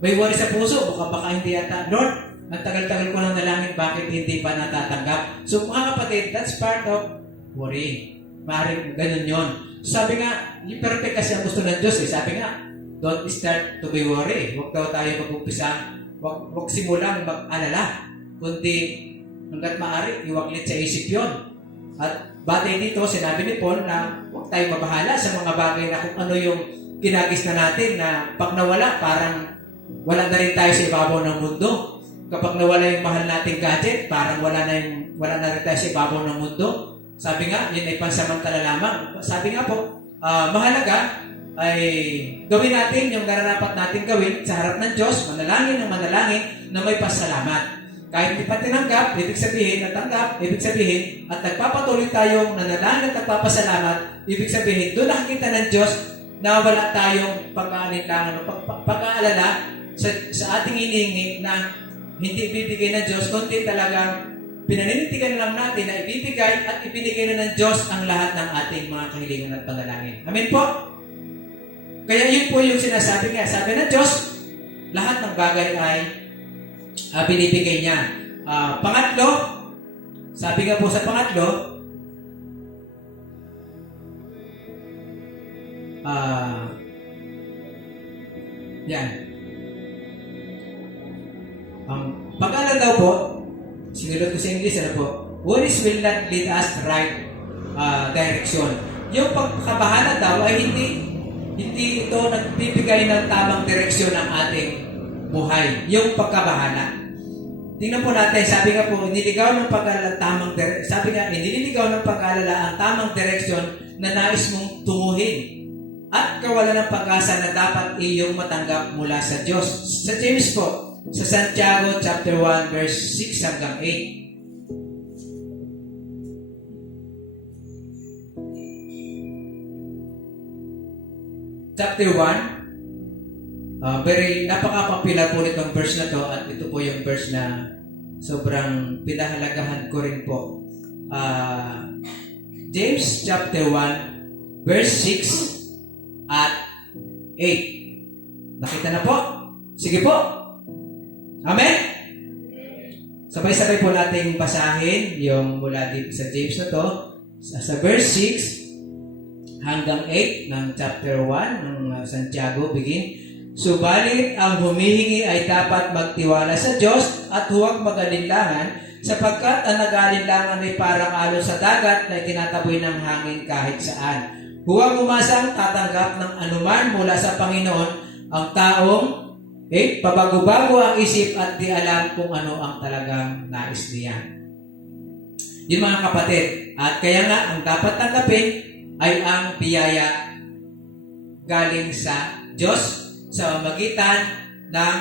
May worry sa puso, baka hindi yata, Lord, ang tagal-tagal ko ng nalangin, bakit hindi pa natatanggap? So mga kapatid, that's part of worry. Maaaring ganun yun. Sabi nga, yung perfect kasi ang gusto ng Diyos eh. Sabi nga, don't start to be worry. Huwag daw tayo mag-umpisa, huwag simulang mag-alala, kundi hanggat maaari, iwaglit sa isip yun. At batay dito, sinabi ni Paul na huwag tayong mabahala sa mga bagay na kung ano yung kinagis na natin na pag nawala, parang wala na rin tayo sa ibabaw ng mundo. Kapag nawala yung mahal nating gadget, parang wala na rin tayo sa ibabaw ng mundo. Sabi nga, yun ay pansamantala lamang. Sabi nga po, mahalaga ay gawin natin yung nararapat natin gawin sa harap ng Diyos, manalangin ng manalangin na may pasalamat. Kahit di pa tinanggap, ibig sabihin, natanggap, ibig sabihin, at nagpapatuloy tayong nanalangin at nagpapasalamat, ibig sabihin, doon nakikita ng Diyos na wala tayong pag-aalinlangan o pag-aalala sa ating hinihingi na hindi ibibigay ng Diyos, kundi talagang pinaninitigan lang natin na ibibigay at ibinigay na ng Diyos ang lahat ng ating mga kahilingan at panalangin. Amen po? Kaya yun po yung sinasabi niya. Sabi ng Diyos, lahat ng bagay ay binibigay niya. Pangatlo, sabi nga po sa pangatlo, yan. Pag-alala daw po, sinulot ko sa English, ano po, worries will not lead us right direction. Yung pagkabahala daw ay hindi ito nagbibigay ng tamang direksyon ng ating buhay. Yung pagkabahala. Tingnan po natin, sabi nga po, nililigaw ng pag-alala ng pag-alala ang tamang direksyon na nais mong tunguhin at kawalan ng pag-asa na dapat iyong matanggap mula sa Diyos. Sa James po, sa Santiago chapter 1 verse 6 hanggang 8. Chapter 1, very napaka-popular po nitong verse na to at ito po yung verse na sobrang pinahalagahan ko rin po. James chapter 1 verse 6 at 8. Nakita na po? Sige po. Amen? Sabay-sabay po nating basahin yung mula dito sa James na to. Sa verse 6 hanggang 8 ng chapter 1 ng Santiago begin. Subalit ang humihingi ay dapat magtiwala sa Diyos at huwag mag-alinlangan sapagkat ang nag-alinlangan ay parang alon sa dagat na tinataboy ng hangin kahit saan. Huwag umasang tatanggap ng anuman mula sa Panginoon ang taong pabago-bago ang isip at di alam kung ano ang talagang nais niya. Yung mga kapatid, at kaya nga ang dapat tanggapin ay ang biyaya galing sa Diyos sa magitan ng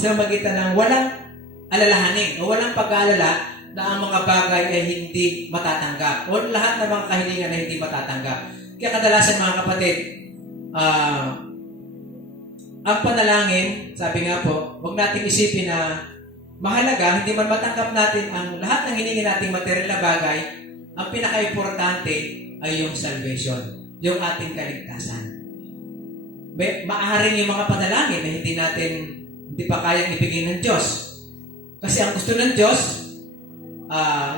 sa magitan ng walang alalahanin o walang pag-aalala na ang mga bagay ay hindi matatanggap o lahat ng mga kahilingan ay hindi matatanggap. Kaya kadalasan mga kapatid, ang panalangin, sabi nga po, huwag nating isipin na mahalaga, hindi man matanggap natin ang lahat ng hiningi nating material na bagay, ang pinaka-importante ay yung salvation, yung ating kaligtasan. Maaaring yung mga panalangin na hindi pa kayang ibigay ng Diyos. Kasi ang gusto ng Diyos,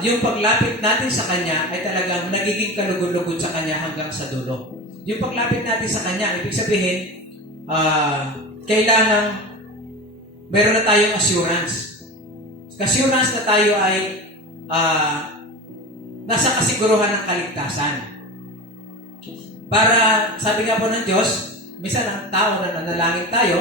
yung paglapit natin sa Kanya ay talagang nagiging kalugod-lugod sa Kanya hanggang sa dulo. Yung paglapit natin sa Kanya, ibig sabihin, kailangan meron na tayong assurance. Assurance na tayo ay nasa kasiguruhan ng kaligtasan. Para, sabi nga po ng Diyos, minsan ang tao na nanalangin tayo,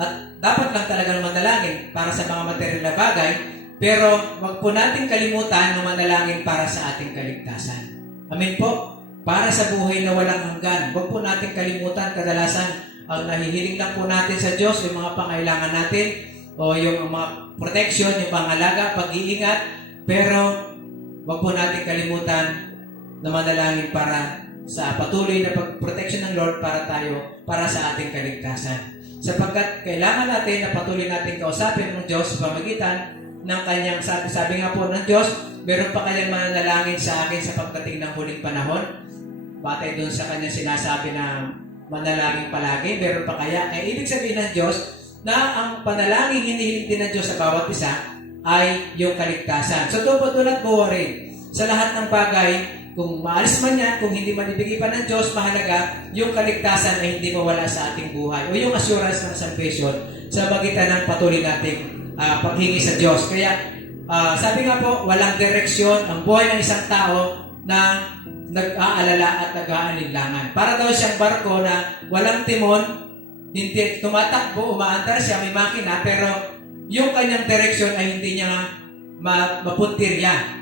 at dapat lang talagang manalangin para sa mga material na bagay, pero wag po natin kalimutan na manalangin para sa ating kaligtasan. Amen po? Para sa buhay na walang hanggan. Wag po natin kalimutan, kadalasan ang nahihiling lang po natin sa Diyos, yung mga pangailangan natin, o yung mga protection, yung pangalaga, pag-iingat, pero wag po natin kalimutan na manalangin para sa patuloy na pag-protection ng Lord para sa ating kaligtasan. Sapagkat kailangan natin na patuloy natin kausapin ng Diyos sa pamagitan ng kanyang sabi nga po ng Diyos, meron pa kanyang mananalangin sa akin sa pagdating ng huling panahon. Batay doon sa kanyang sinasabi na manalangin palagi, meron pa kaya? Ibig sabihin ng Diyos na ang panalangin hinihiling din ng Diyos sa bawat isa ay yung kaligtasan. So doon po tulad po rin sa lahat ng bagay, kung maalis man yan, kung hindi man ibigay pa ng Diyos, mahalaga yung kaligtasan ay hindi mawala sa ating buhay o yung assurance ng salvation sa magitan ng patuloy nating paghingi sa Diyos. Kaya sabi nga po, walang direksyon ang buhay ng isang tao na nag-aalala at nag-aalinlangan. Para daw siyang barko na walang timon, hindi tumatakbo, umaandar siya, may makina, pero yung kanyang direksyon ay hindi niya mapuntirya.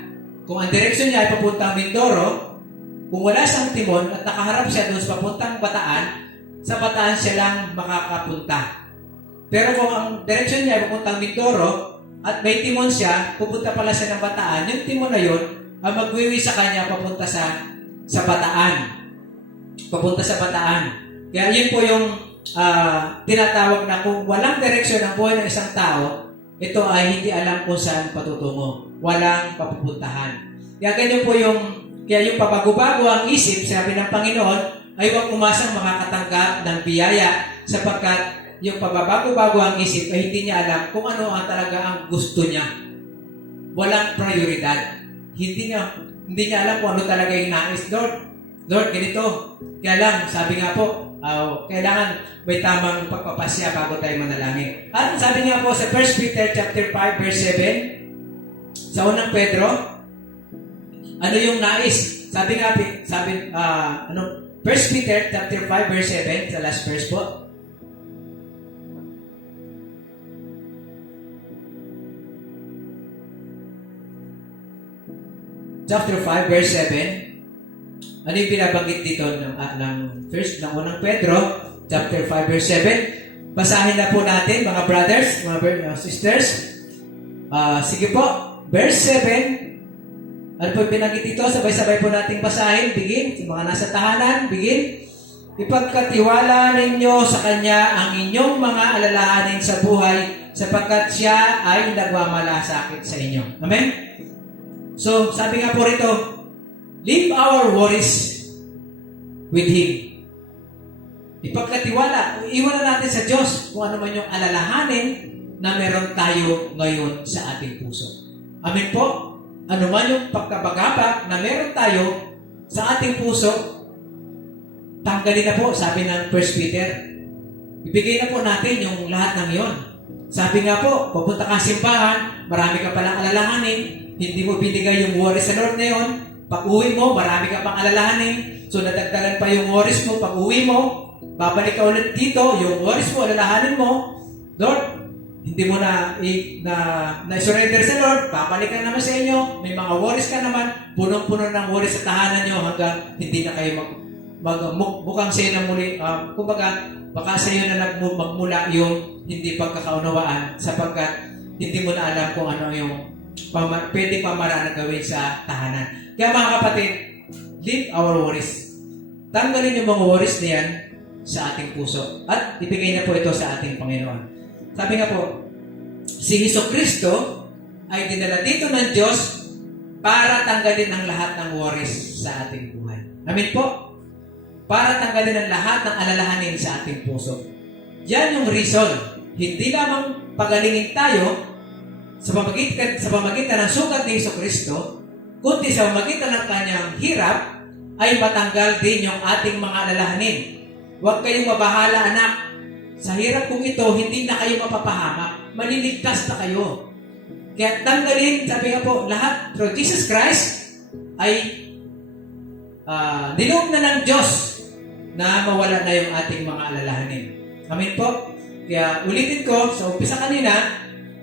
Kung ang direksyon niya ay papuntang Mindoro, kung wala siyang timon at nakaharap siya doon sa papuntang Bataan, sa Bataan siya lang makakapunta. Pero kung ang direksyon niya ay papuntang Mindoro at may timon siya, pupunta pala siya ng Bataan, yung timon na yun ang magwiwi sa kanya papunta sa Bataan. Papunta sa Bataan. Kaya yun po yung tinatawag na kung walang direksyon ang buhay ng isang tao, ito ay hindi alam kung saan patutungo. Walang papupuntahan. Kaya ganyan po kaya yung pabago-bago ang isip, sabi ng Panginoon, ay huwag umasang makakatanggap ng biyaya sapagkat yung pababago-bago ang isip ay hindi niya alam kung ano ang talaga ang gusto niya. Walang prioridad. Hindi niya alam kung ano talaga yung nais. Lord, ganito. Kaya lang, sabi nga po, kailangan may tamang pagpapasya bago tayo manalangin. At sabi nga po sa 1 Peter chapter 5 verse 7, sa unang Pedro, ano yung nais? Sabi 1 Peter chapter 5 verse 7, sa last verse po. Chapter 5 verse 7. Ano yung binabanggit dito ng unang Pedro, chapter 5, verse 7? Basahin na po natin, mga brothers, mga sisters. Sige po, verse 7. Ano po yung binanggit dito? Sabay-sabay po natin basahin. Begin. Yung mga nasa tahanan, begin. Ipagkatiwala ninyo sa Kanya ang inyong mga alalahanin sa buhay sapagkat Siya ay nagmamalasakit sa inyo. Amen? So, sabi nga po rito, leave our worries with Him. Ipagkatiwala, iwan na natin sa Diyos kung ano man yung alalahanin na meron tayo ngayon sa ating puso. Amen po? Ano man yung pagkabagabag na meron tayo sa ating puso, tanggalin na po, sabi ng 1 Peter. Ibigay na po natin yung lahat ng yon. Sabi nga po, pupunta ka simbahan, marami ka palang alalahanin, hindi mo binigay yung worries sa Lord na yun. Pag-uwi mo, marami ka pang alalahanin. So, nadagdagan pa yung worries mo. Pag-uwi mo, babalik ka ulit dito, yung worries mo, alalahanin mo. Lord, hindi mo na-surrender sa Lord, babalik ka naman sa inyo. May mga worries ka naman, punong-puno ng worries sa tahanan nyo hanggang hindi na kayo bukang sa'yo na muli. Kumbaga, baka sa'yo na magmula yung hindi pagkakaunawaan sapagkat hindi mo na alam kung ano yung pwede pamaraan na gawin sa tahanan. Kaya mga kapatid, leave our worries. Tanggalin yung mga worries na yan sa ating puso. At ibigay na po ito sa ating Panginoon. Sabi nga po, si Jesucristo ay dinala dito ng Diyos para tanggalin ang lahat ng worries sa ating buhay. Amen po? Para tanggalin ang lahat ng alalahanin sa ating puso. Yan yung reason. Hindi lamang pagalingin tayo sa pamagitan ng sugat ni Jesucristo, kundi sa pamagitan ng kanyang hirap, ay matanggal din yung ating mga alalahanin. Huwag kayong mabahala, anak. Sa hirap kong ito, hindi na kayo mapapahamak. Maliligtas na kayo. Kaya tanggalin, sabi nga po, lahat through Jesus Christ ay niloob na ng Diyos na mawala na yung ating mga alalahanin. Amen po? Kaya ulitin ko, sa umpisa kanina,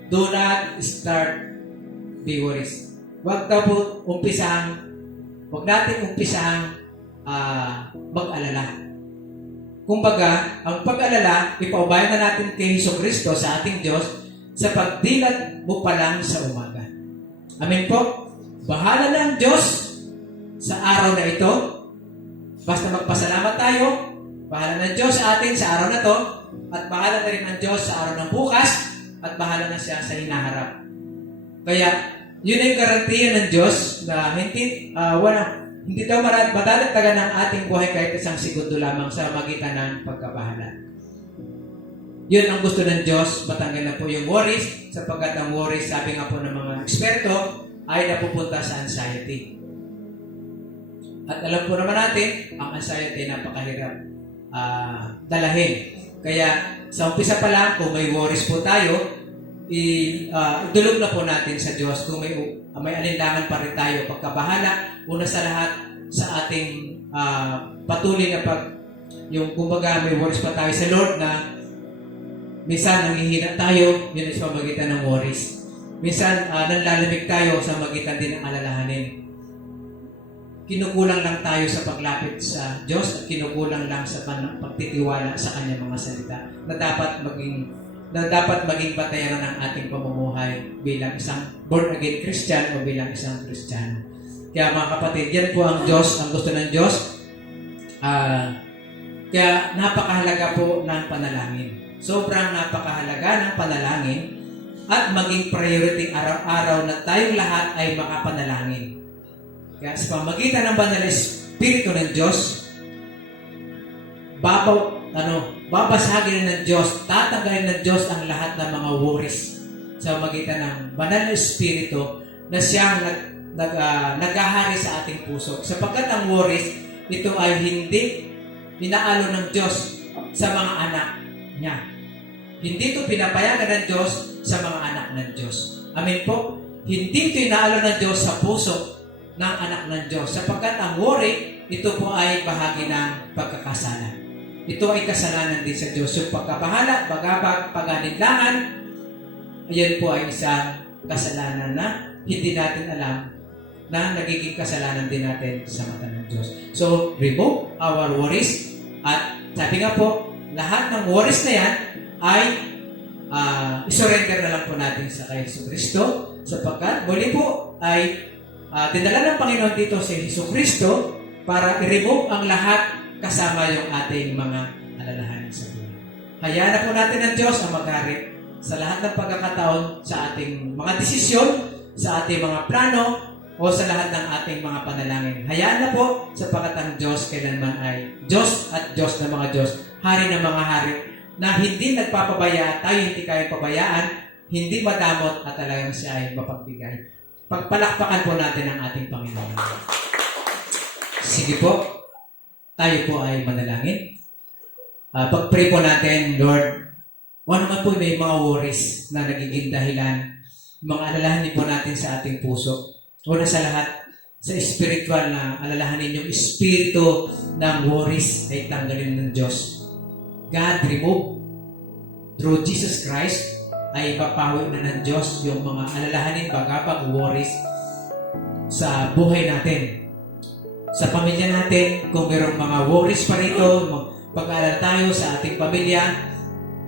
do not start be worries. Huwag natin umpisahang mag-alala. Kumbaga, ang pag-alala, ipaubayan na natin kay Jesucristo sa ating Diyos sa pagdilat mo pa lang sa umaga. Amen po? Bahala na ang Diyos sa araw na ito. Basta magpasalamat tayo. Bahala na ang Diyos sa atin sa araw na to. At bahala na rin ang Diyos sa araw ng bukas. At bahala na siya sa hinaharap. Kaya, yun ay garantiya ng Diyos na hindi daw madadagdagan ng ating buhay kahit isang segundo lamang sa magitan ng pagkabahala. Yun ang gusto ng Diyos, matanggal na po yung worries, sapagkat ang worries, sabi nga po ng mga eksperto, ay napupunta sa anxiety. At alam po naman natin, ang anxiety napakahirap dalahin. Kaya sa umpisa pa lang, kung may worries po tayo, idulog na po natin sa Diyos. Kung may alinlangan pa rin tayo, pagkabahala, una sa lahat sa ating patuloy na yung kumbaga may worries pa tayo sa Lord na minsan nanghihina tayo, yun is pamagitan ng worries. Minsan nanlalamig tayo sa magitan din ng alalahanin. Kinukulang lang tayo sa paglapit sa Diyos at kinukulang lang sa pagtitiwala sa Kanyang mga salita na dapat maging batayan ng ating pamumuhay bilang isang born-again Christian o bilang isang Kristiyano. Kaya mga kapatid, yan po ang Diyos, ang gusto ng Diyos. Kaya napakahalaga po ng panalangin. Sobrang napakahalaga ng panalangin at maging priority araw-araw na tayong lahat ay makapanalangin. Kaya sa pamagitan ng banal na Espiritu ng Diyos, babasagin ng Diyos, tatanggalin ng Diyos ang lahat ng mga worries sa pamagitan ng banal na Espiritu na siyang naghahari sa ating puso. Sapagkat ang worries, ito ay hindi inaalo ng Diyos sa mga anak niya. Hindi ito pinapayagan ng Diyos sa mga anak ng Diyos. Amen po? Hindi ito inaalo ng Diyos sa puso ng anak ng Diyos. Sapagkat ang worry, ito po ay bahagi ng pagkakasala. Ito ay kasalanan din sa Diyos. Yung pagkabahala, bagabag, pag-alinlangan, ayan po ay isang kasalanan na hindi natin alam na nagiging kasalanan din natin sa mata ng Diyos. So, remove our worries. At sabi nga po, lahat ng worries na yan ay isurrender na lang po natin sa kay Jesucristo sapagkat muli po ay dinala ng Panginoon dito si Jesucristo para i-remove ang lahat kasama yung ating mga alalahanin sa buhay. Hayaan na po natin ang Diyos ang maghari sa lahat ng pagkakataon sa ating mga desisyon, sa ating mga plano, o sa lahat ng ating mga panalangin. Hayaan na po sapagkat ang Diyos kailanman ay Diyos at Diyos ng mga Diyos, Hari ng mga hari, na hindi nagpapabaya, tayo hindi kayang pabayaan, hindi madamot at talagang siya ay mapagbigay. Pagpalakpakan po natin ang ating Panginoon. Sige po, tayo po ay manalangin. Pag-pray po natin, Lord, naman po may mga worries na nagiging dahilan, mga alalahanin po natin sa ating puso. Una sa lahat, sa spiritual na alalahanin yung espiritu ng worries ay tanggalin ng Diyos. God, remove. Through Jesus Christ, ay ipapawi na ng Diyos yung mga alalahanin, bagabag, worries sa buhay natin. Sa pamilya natin, kung mayroong mga worries pa rito, pag-aalala tayo sa ating pamilya,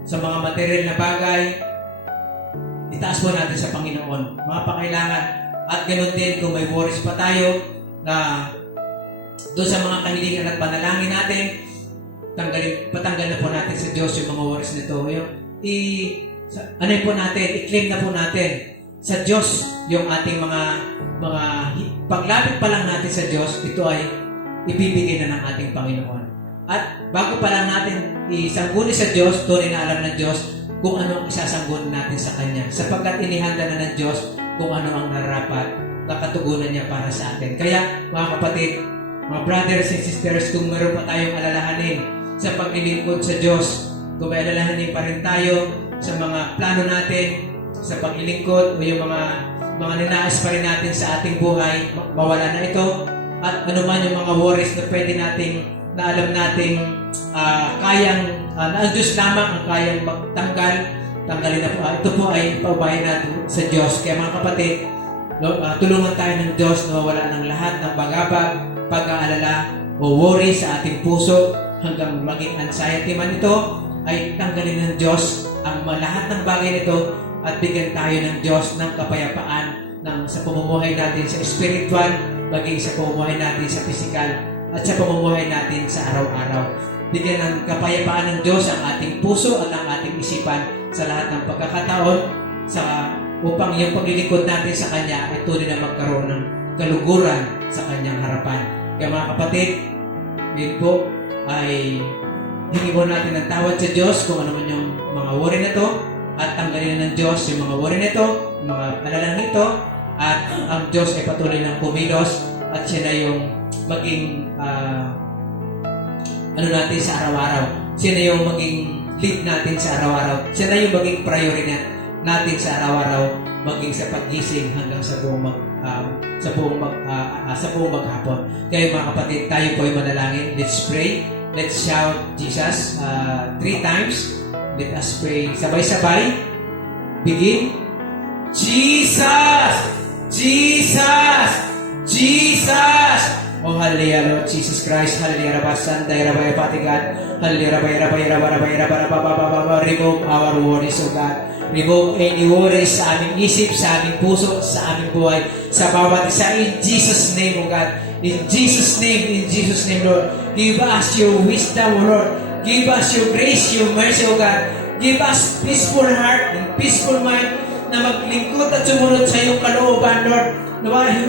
sa mga material na bagay, itaas po natin sa Panginoon. Mga pangailangan. At ganoon din kung may worries pa tayo na doon sa mga kahilingan at panalangin natin, patanggal na po natin sa Diyos yung mga worries nito. I-claim na po natin sa Diyos yung ating mga paglapit pa lang natin sa Diyos, ito ay ibibigay na ng ating Panginoon. At bago pa lang natin isangguni sa Diyos, tunay na alam ng Diyos kung ano ang isasangguni natin sa Kanya. Sapagkat inihanda na ng Diyos kung ano ang narapat na katugunan niya para sa atin. Kaya, mga kapatid, mga brothers and sisters, kung meron pa tayong alalahanin sa paglilingkod sa Diyos, kung may alalahanin pa rin tayo sa mga plano natin, sa paglilingkod, o yung mga ninais pa rin natin sa ating buhay, mawala na ito, at ano man yung mga worries na pwede nating, na alam nating na ang Diyos lamang ang kayang magtanggal, tanggalin na po. Ito po ay paubayan natin sa Diyos. Kaya mga kapatid, tulungan tayo ng Diyos na mawala ng lahat ng bagabag, pag-aalala o worry sa ating puso hanggang maging anxiety man ito, ay tanggalin ng Diyos ang lahat ng bagay nito at bigyan tayo ng Diyos ng kapayapaan sa pamumuhay natin sa spiritual, maging sa pamumuhay natin sa physical, at sa pamumuhay natin sa araw-araw. Bigyan ng kapayapaan ng Diyos ang ating puso at ang ating isipan sa lahat ng pagkakataon upang yung paglilingkod natin sa Kanya ay tunay na magkaroon ng kaluguran sa Kanyang harapan. Kaya mga kapatid, yun po ay hingi mo natin ng tawad sa Diyos kung ano man yung mga worry na to, at tanggalin ng Diyos yung mga worry na to, yung mga alalang nito, at ang Diyos ay patuloy ng pumilos at siya na yung maging natin sa araw-araw. Siya na yung maging lead natin sa araw-araw. Siya na yung maging priority natin sa araw-araw, maging sa paggising hanggang sa buong maghapon. Kaya mga kapatid, tayo po ay manalangin. Let's pray. Let's shout Jesus 3 times. Let us pray. Sabay-sabay. Begin. Jesus! Jesus! Jesus! Oh, hallelujah, Lord Jesus Christ. Hallelujah, Rabba Sanday, Rabba Pati God. Hallelujah, Rabba. Remove our worries, O God. Remove any worries sa aming isip, sa aming puso, sa aming buhay, sa bawat isa. In Jesus' name, O God. In Jesus' name, Lord. Give us your wisdom, O Lord. Give us your grace, your mercy, O God. Give us peaceful heart and peaceful mind na maglingkod at sumunod sa iyong kalooban, Lord.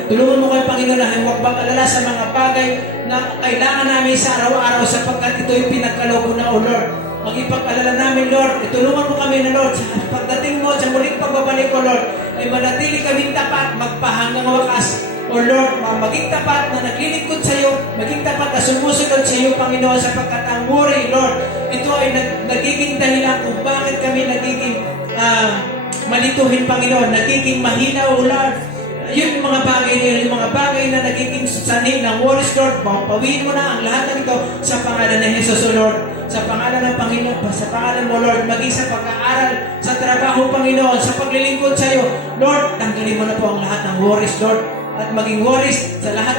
Tulungan mo kayo, Panginoon, na huwag mag-alala sa mga bagay na kailangan namin sa araw-araw sapagkat ito yung pinagkaloob mo na, O Lord. Mag-ipag-alala namin, Lord. Itulungan mo kami na, Lord, sa pagdating mo, sa muling pagbabalik, O Lord, ay manatili kaming tapat, magpahanggang wakas, O Lord, maging tapat na naglilingkod sa iyo, maging tapat na sumusunod sa iyo, Panginoon, sapagkat ang worry, Lord, ito ay nagiging dahilan kung bakit kami nagiging malituhin, Panginoon, nagiging mahina, O Lord. Yung mga bagay na nagiging sanhi ng worries, Lord, pawiin mo na ang lahat ng ito sa pangalan ng Jesus, O Lord. Sa pangalan ng Panginoon, sa pangalan mo, Lord, maging sa pag-aaral, sa trabaho, Panginoon, sa paglilingkod sa iyo, Lord, tanggalin mo na po ang lahat ng worries, Lord. At maging worries sa lahat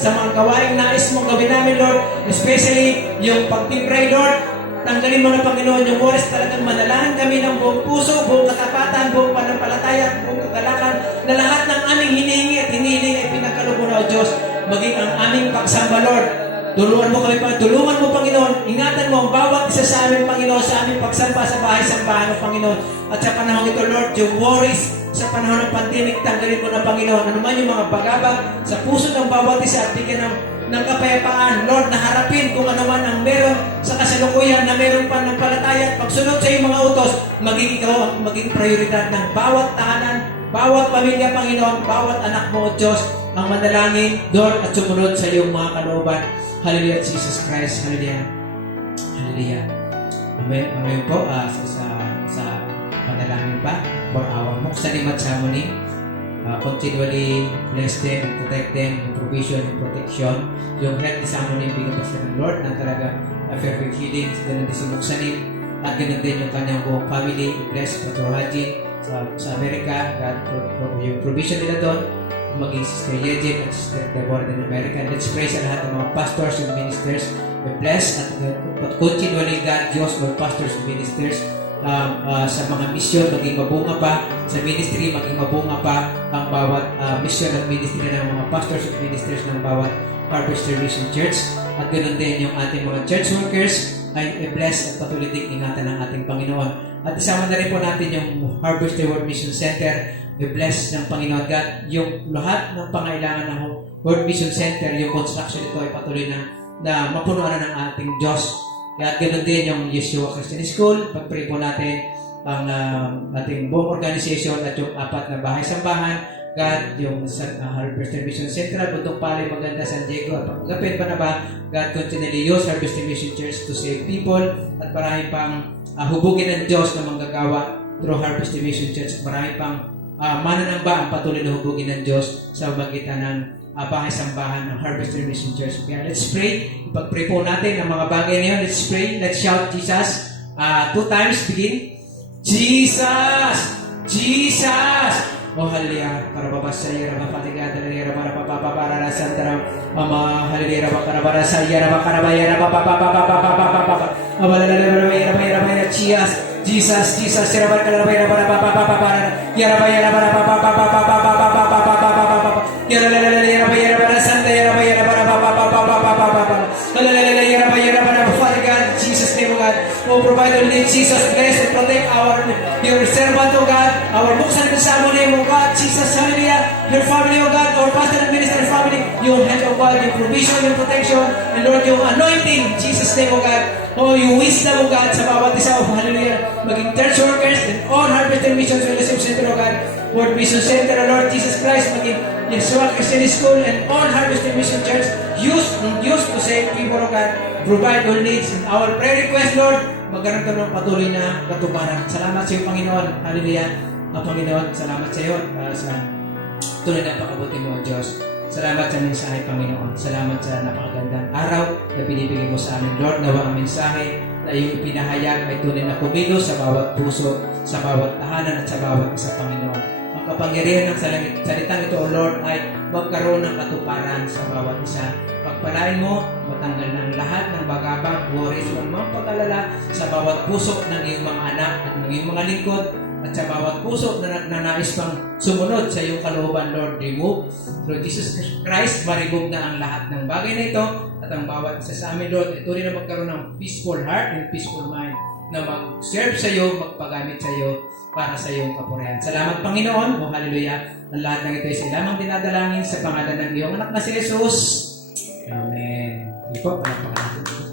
sa mga gawaing nais mong gawin namin, Lord. Especially yung pag-pray, Lord. Tanggalin mo na, Panginoon, yung worries. Talagang manalangin kami ng buong puso, buong katapatan, buong panampalataya, buong kagalakan, na lahat ng aming hinihingi at hinihiling ay pinagkaloob mo na, O Diyos. Maging ang aming pagsamba, Lord. Tulungan mo kami, tulungan mo, Panginoon. Ingatan mo ang bawat isa sa amin, Panginoon, sa aming pagsamba sa bahay-sambahan, O Panginoon. At sa panahon ito, Lord, yung worries sa panahon ng pandemic, tanggalin mo na, Panginoon. Ano man yung mga bagabag sa puso ng bawat isa at bigyan ng kapayapaan, Lord, na harapin kung ano man ang meron sa kasalukuyan na meron pa ng palataya at pagsunod sa iyong mga utos, maging ikaw ang maging prioridad ng bawat tahanan, bawat pamilya, Panginoon, bawat anak mo, Diyos, ang manalangin, Lord, at sumunod sa iyong mga kalooban. Hallelujah, Jesus Christ. Hallelujah. Hallelujah. Amen. Amen po. Sa panalangin pa for our Muksanim at Samuni. Continually bless them and protect them, yung provision, yung protection, yung health ni Samuni, bigyan pa ng Lord na talaga perfect healing, ganun din si Muksanim, at ganun din yung kanyang buong family. Bless Pastor Hajin sa Amerika, God, yung provision nila doon, maging Sister Yejin at Sister Deborah in America. Let's pray sa lahat ng mga pastors and ministers. We bless at continually, God, Diyos, mga pastors and ministers, sa mga misyon, maging mabunga pa sa ministry, maging mabunga pa ang bawat mission at ministry ng mga pastors at ministers ng bawat Harvest Mission Church. At ganoon din yung ating mga church workers ay i-bless at patuloy ding ingatan ng ating Panginoon. At isama na rin po natin yung Harvest World Mission Center. I-bless ng Panginoon God yung lahat ng pangailangan ng World Mission Center, yung construction nito ay patuloy na mapunuan ng ating Diyos. At ganoon din yung Yeshua Christian School. Pag-pray po natin ang ating buong organization at yung 4 na bahay-sambahan. God, yung Harvest Mission Central, Bundok Palay, Maganda, San Diego, at Pagkapit pa na ba, God, continually use Harvest Mission Church to save people at marami pang hubugin ng Diyos na manggagawa through Harvest Mission Church. Marami pang mananamba ang patuloy na hubugin ng Diyos sa magitan ng bahay-sambahan ng Harvest Mission Church. Kaya let's pray. Pag-pray po natin ang mga bagay na yun. Let's pray. Let's shout Jesus 2 times. Begin. Jesus! Jesus! Oh, hallelujah. Karababasaya, Rabafatika, Hallelujah, Rabapapapara, Santara, Mama, Hallelujah, Rabakarabasaya, Rabakarabaya, Rabapapapapapapapapapapapa, Amalalalalabaya, Jesus, Jesus, Rabakarabaya, Rabapapapapapapapapapa, Yarabaya, Rabapapapapapapapapapapapapapa, Yaralalalaya, Rabaya, Santa, Yarabaya, Rabapapapapapapapapapa, Hallelujah, Rabaya, Rabafatika, Jesus name, oh God. Oh, provide all needs, Jesus, bless and protect your servant, oh God, our books and testimony, oh God, Jesus, hallelujah, your family, oh God, our pastor and minister family, your hand, oh God, your provision, your protection, and Lord, your anointing, Jesus name, oh God, oh, your wisdom, oh God, sa bawat isa, oh hallelujah, maging church workers and all Harvest and Mission Fellowship Center, oh God, World Mission Center, oh Lord, Jesus Christ, maging Yeshua Christian School and all Harvest and Mission Church, used to save people, oh God, provide all needs, and our prayer request, Lord, magkaroon ka ng patuloy na katuparan. Salamat sa iyo, Panginoon. Hallelujah. Panginoon, salamat sa iyo sa tuloy na pakabuti mo, Diyos. Salamat sa mensahe, Panginoon. Salamat sa napakagandang araw na binibigay mo sa amin, Lord. Nawa ang mensahe na iyong pinahayag ay tunay na kumilos sa bawat puso, sa bawat tahanan at sa bawat isa, Panginoon. Ang kapangyarihan ng salitang ito, O Lord, ay magkaroon ng katuparan sa bawat isa. Pagpalain mo, matanggal ng lahat ng bagabag, worries, o mga pag-alala sa bawat puso ng iyong mga anak at ng iyong mga lingkod at sa bawat puso na nagnanais pang sumunod sa iyong kalooban, Lord. Remove through Jesus Christ, ma-remove na ang lahat ng bagay na ito at ang bawat isa sa amin, Lord. Ito rin na magkaroon ng peaceful heart and peaceful mind na mag-serve sa iyo, magpagamit sa iyo para sa iyong kapurihan. Salamat, Panginoon. O hallelujah. Ang lahat ng ito ay sa lamang dinadalangin sa pangalan ng iyong anak na si Jesus. Amen. Hindi po, palakpakan natin.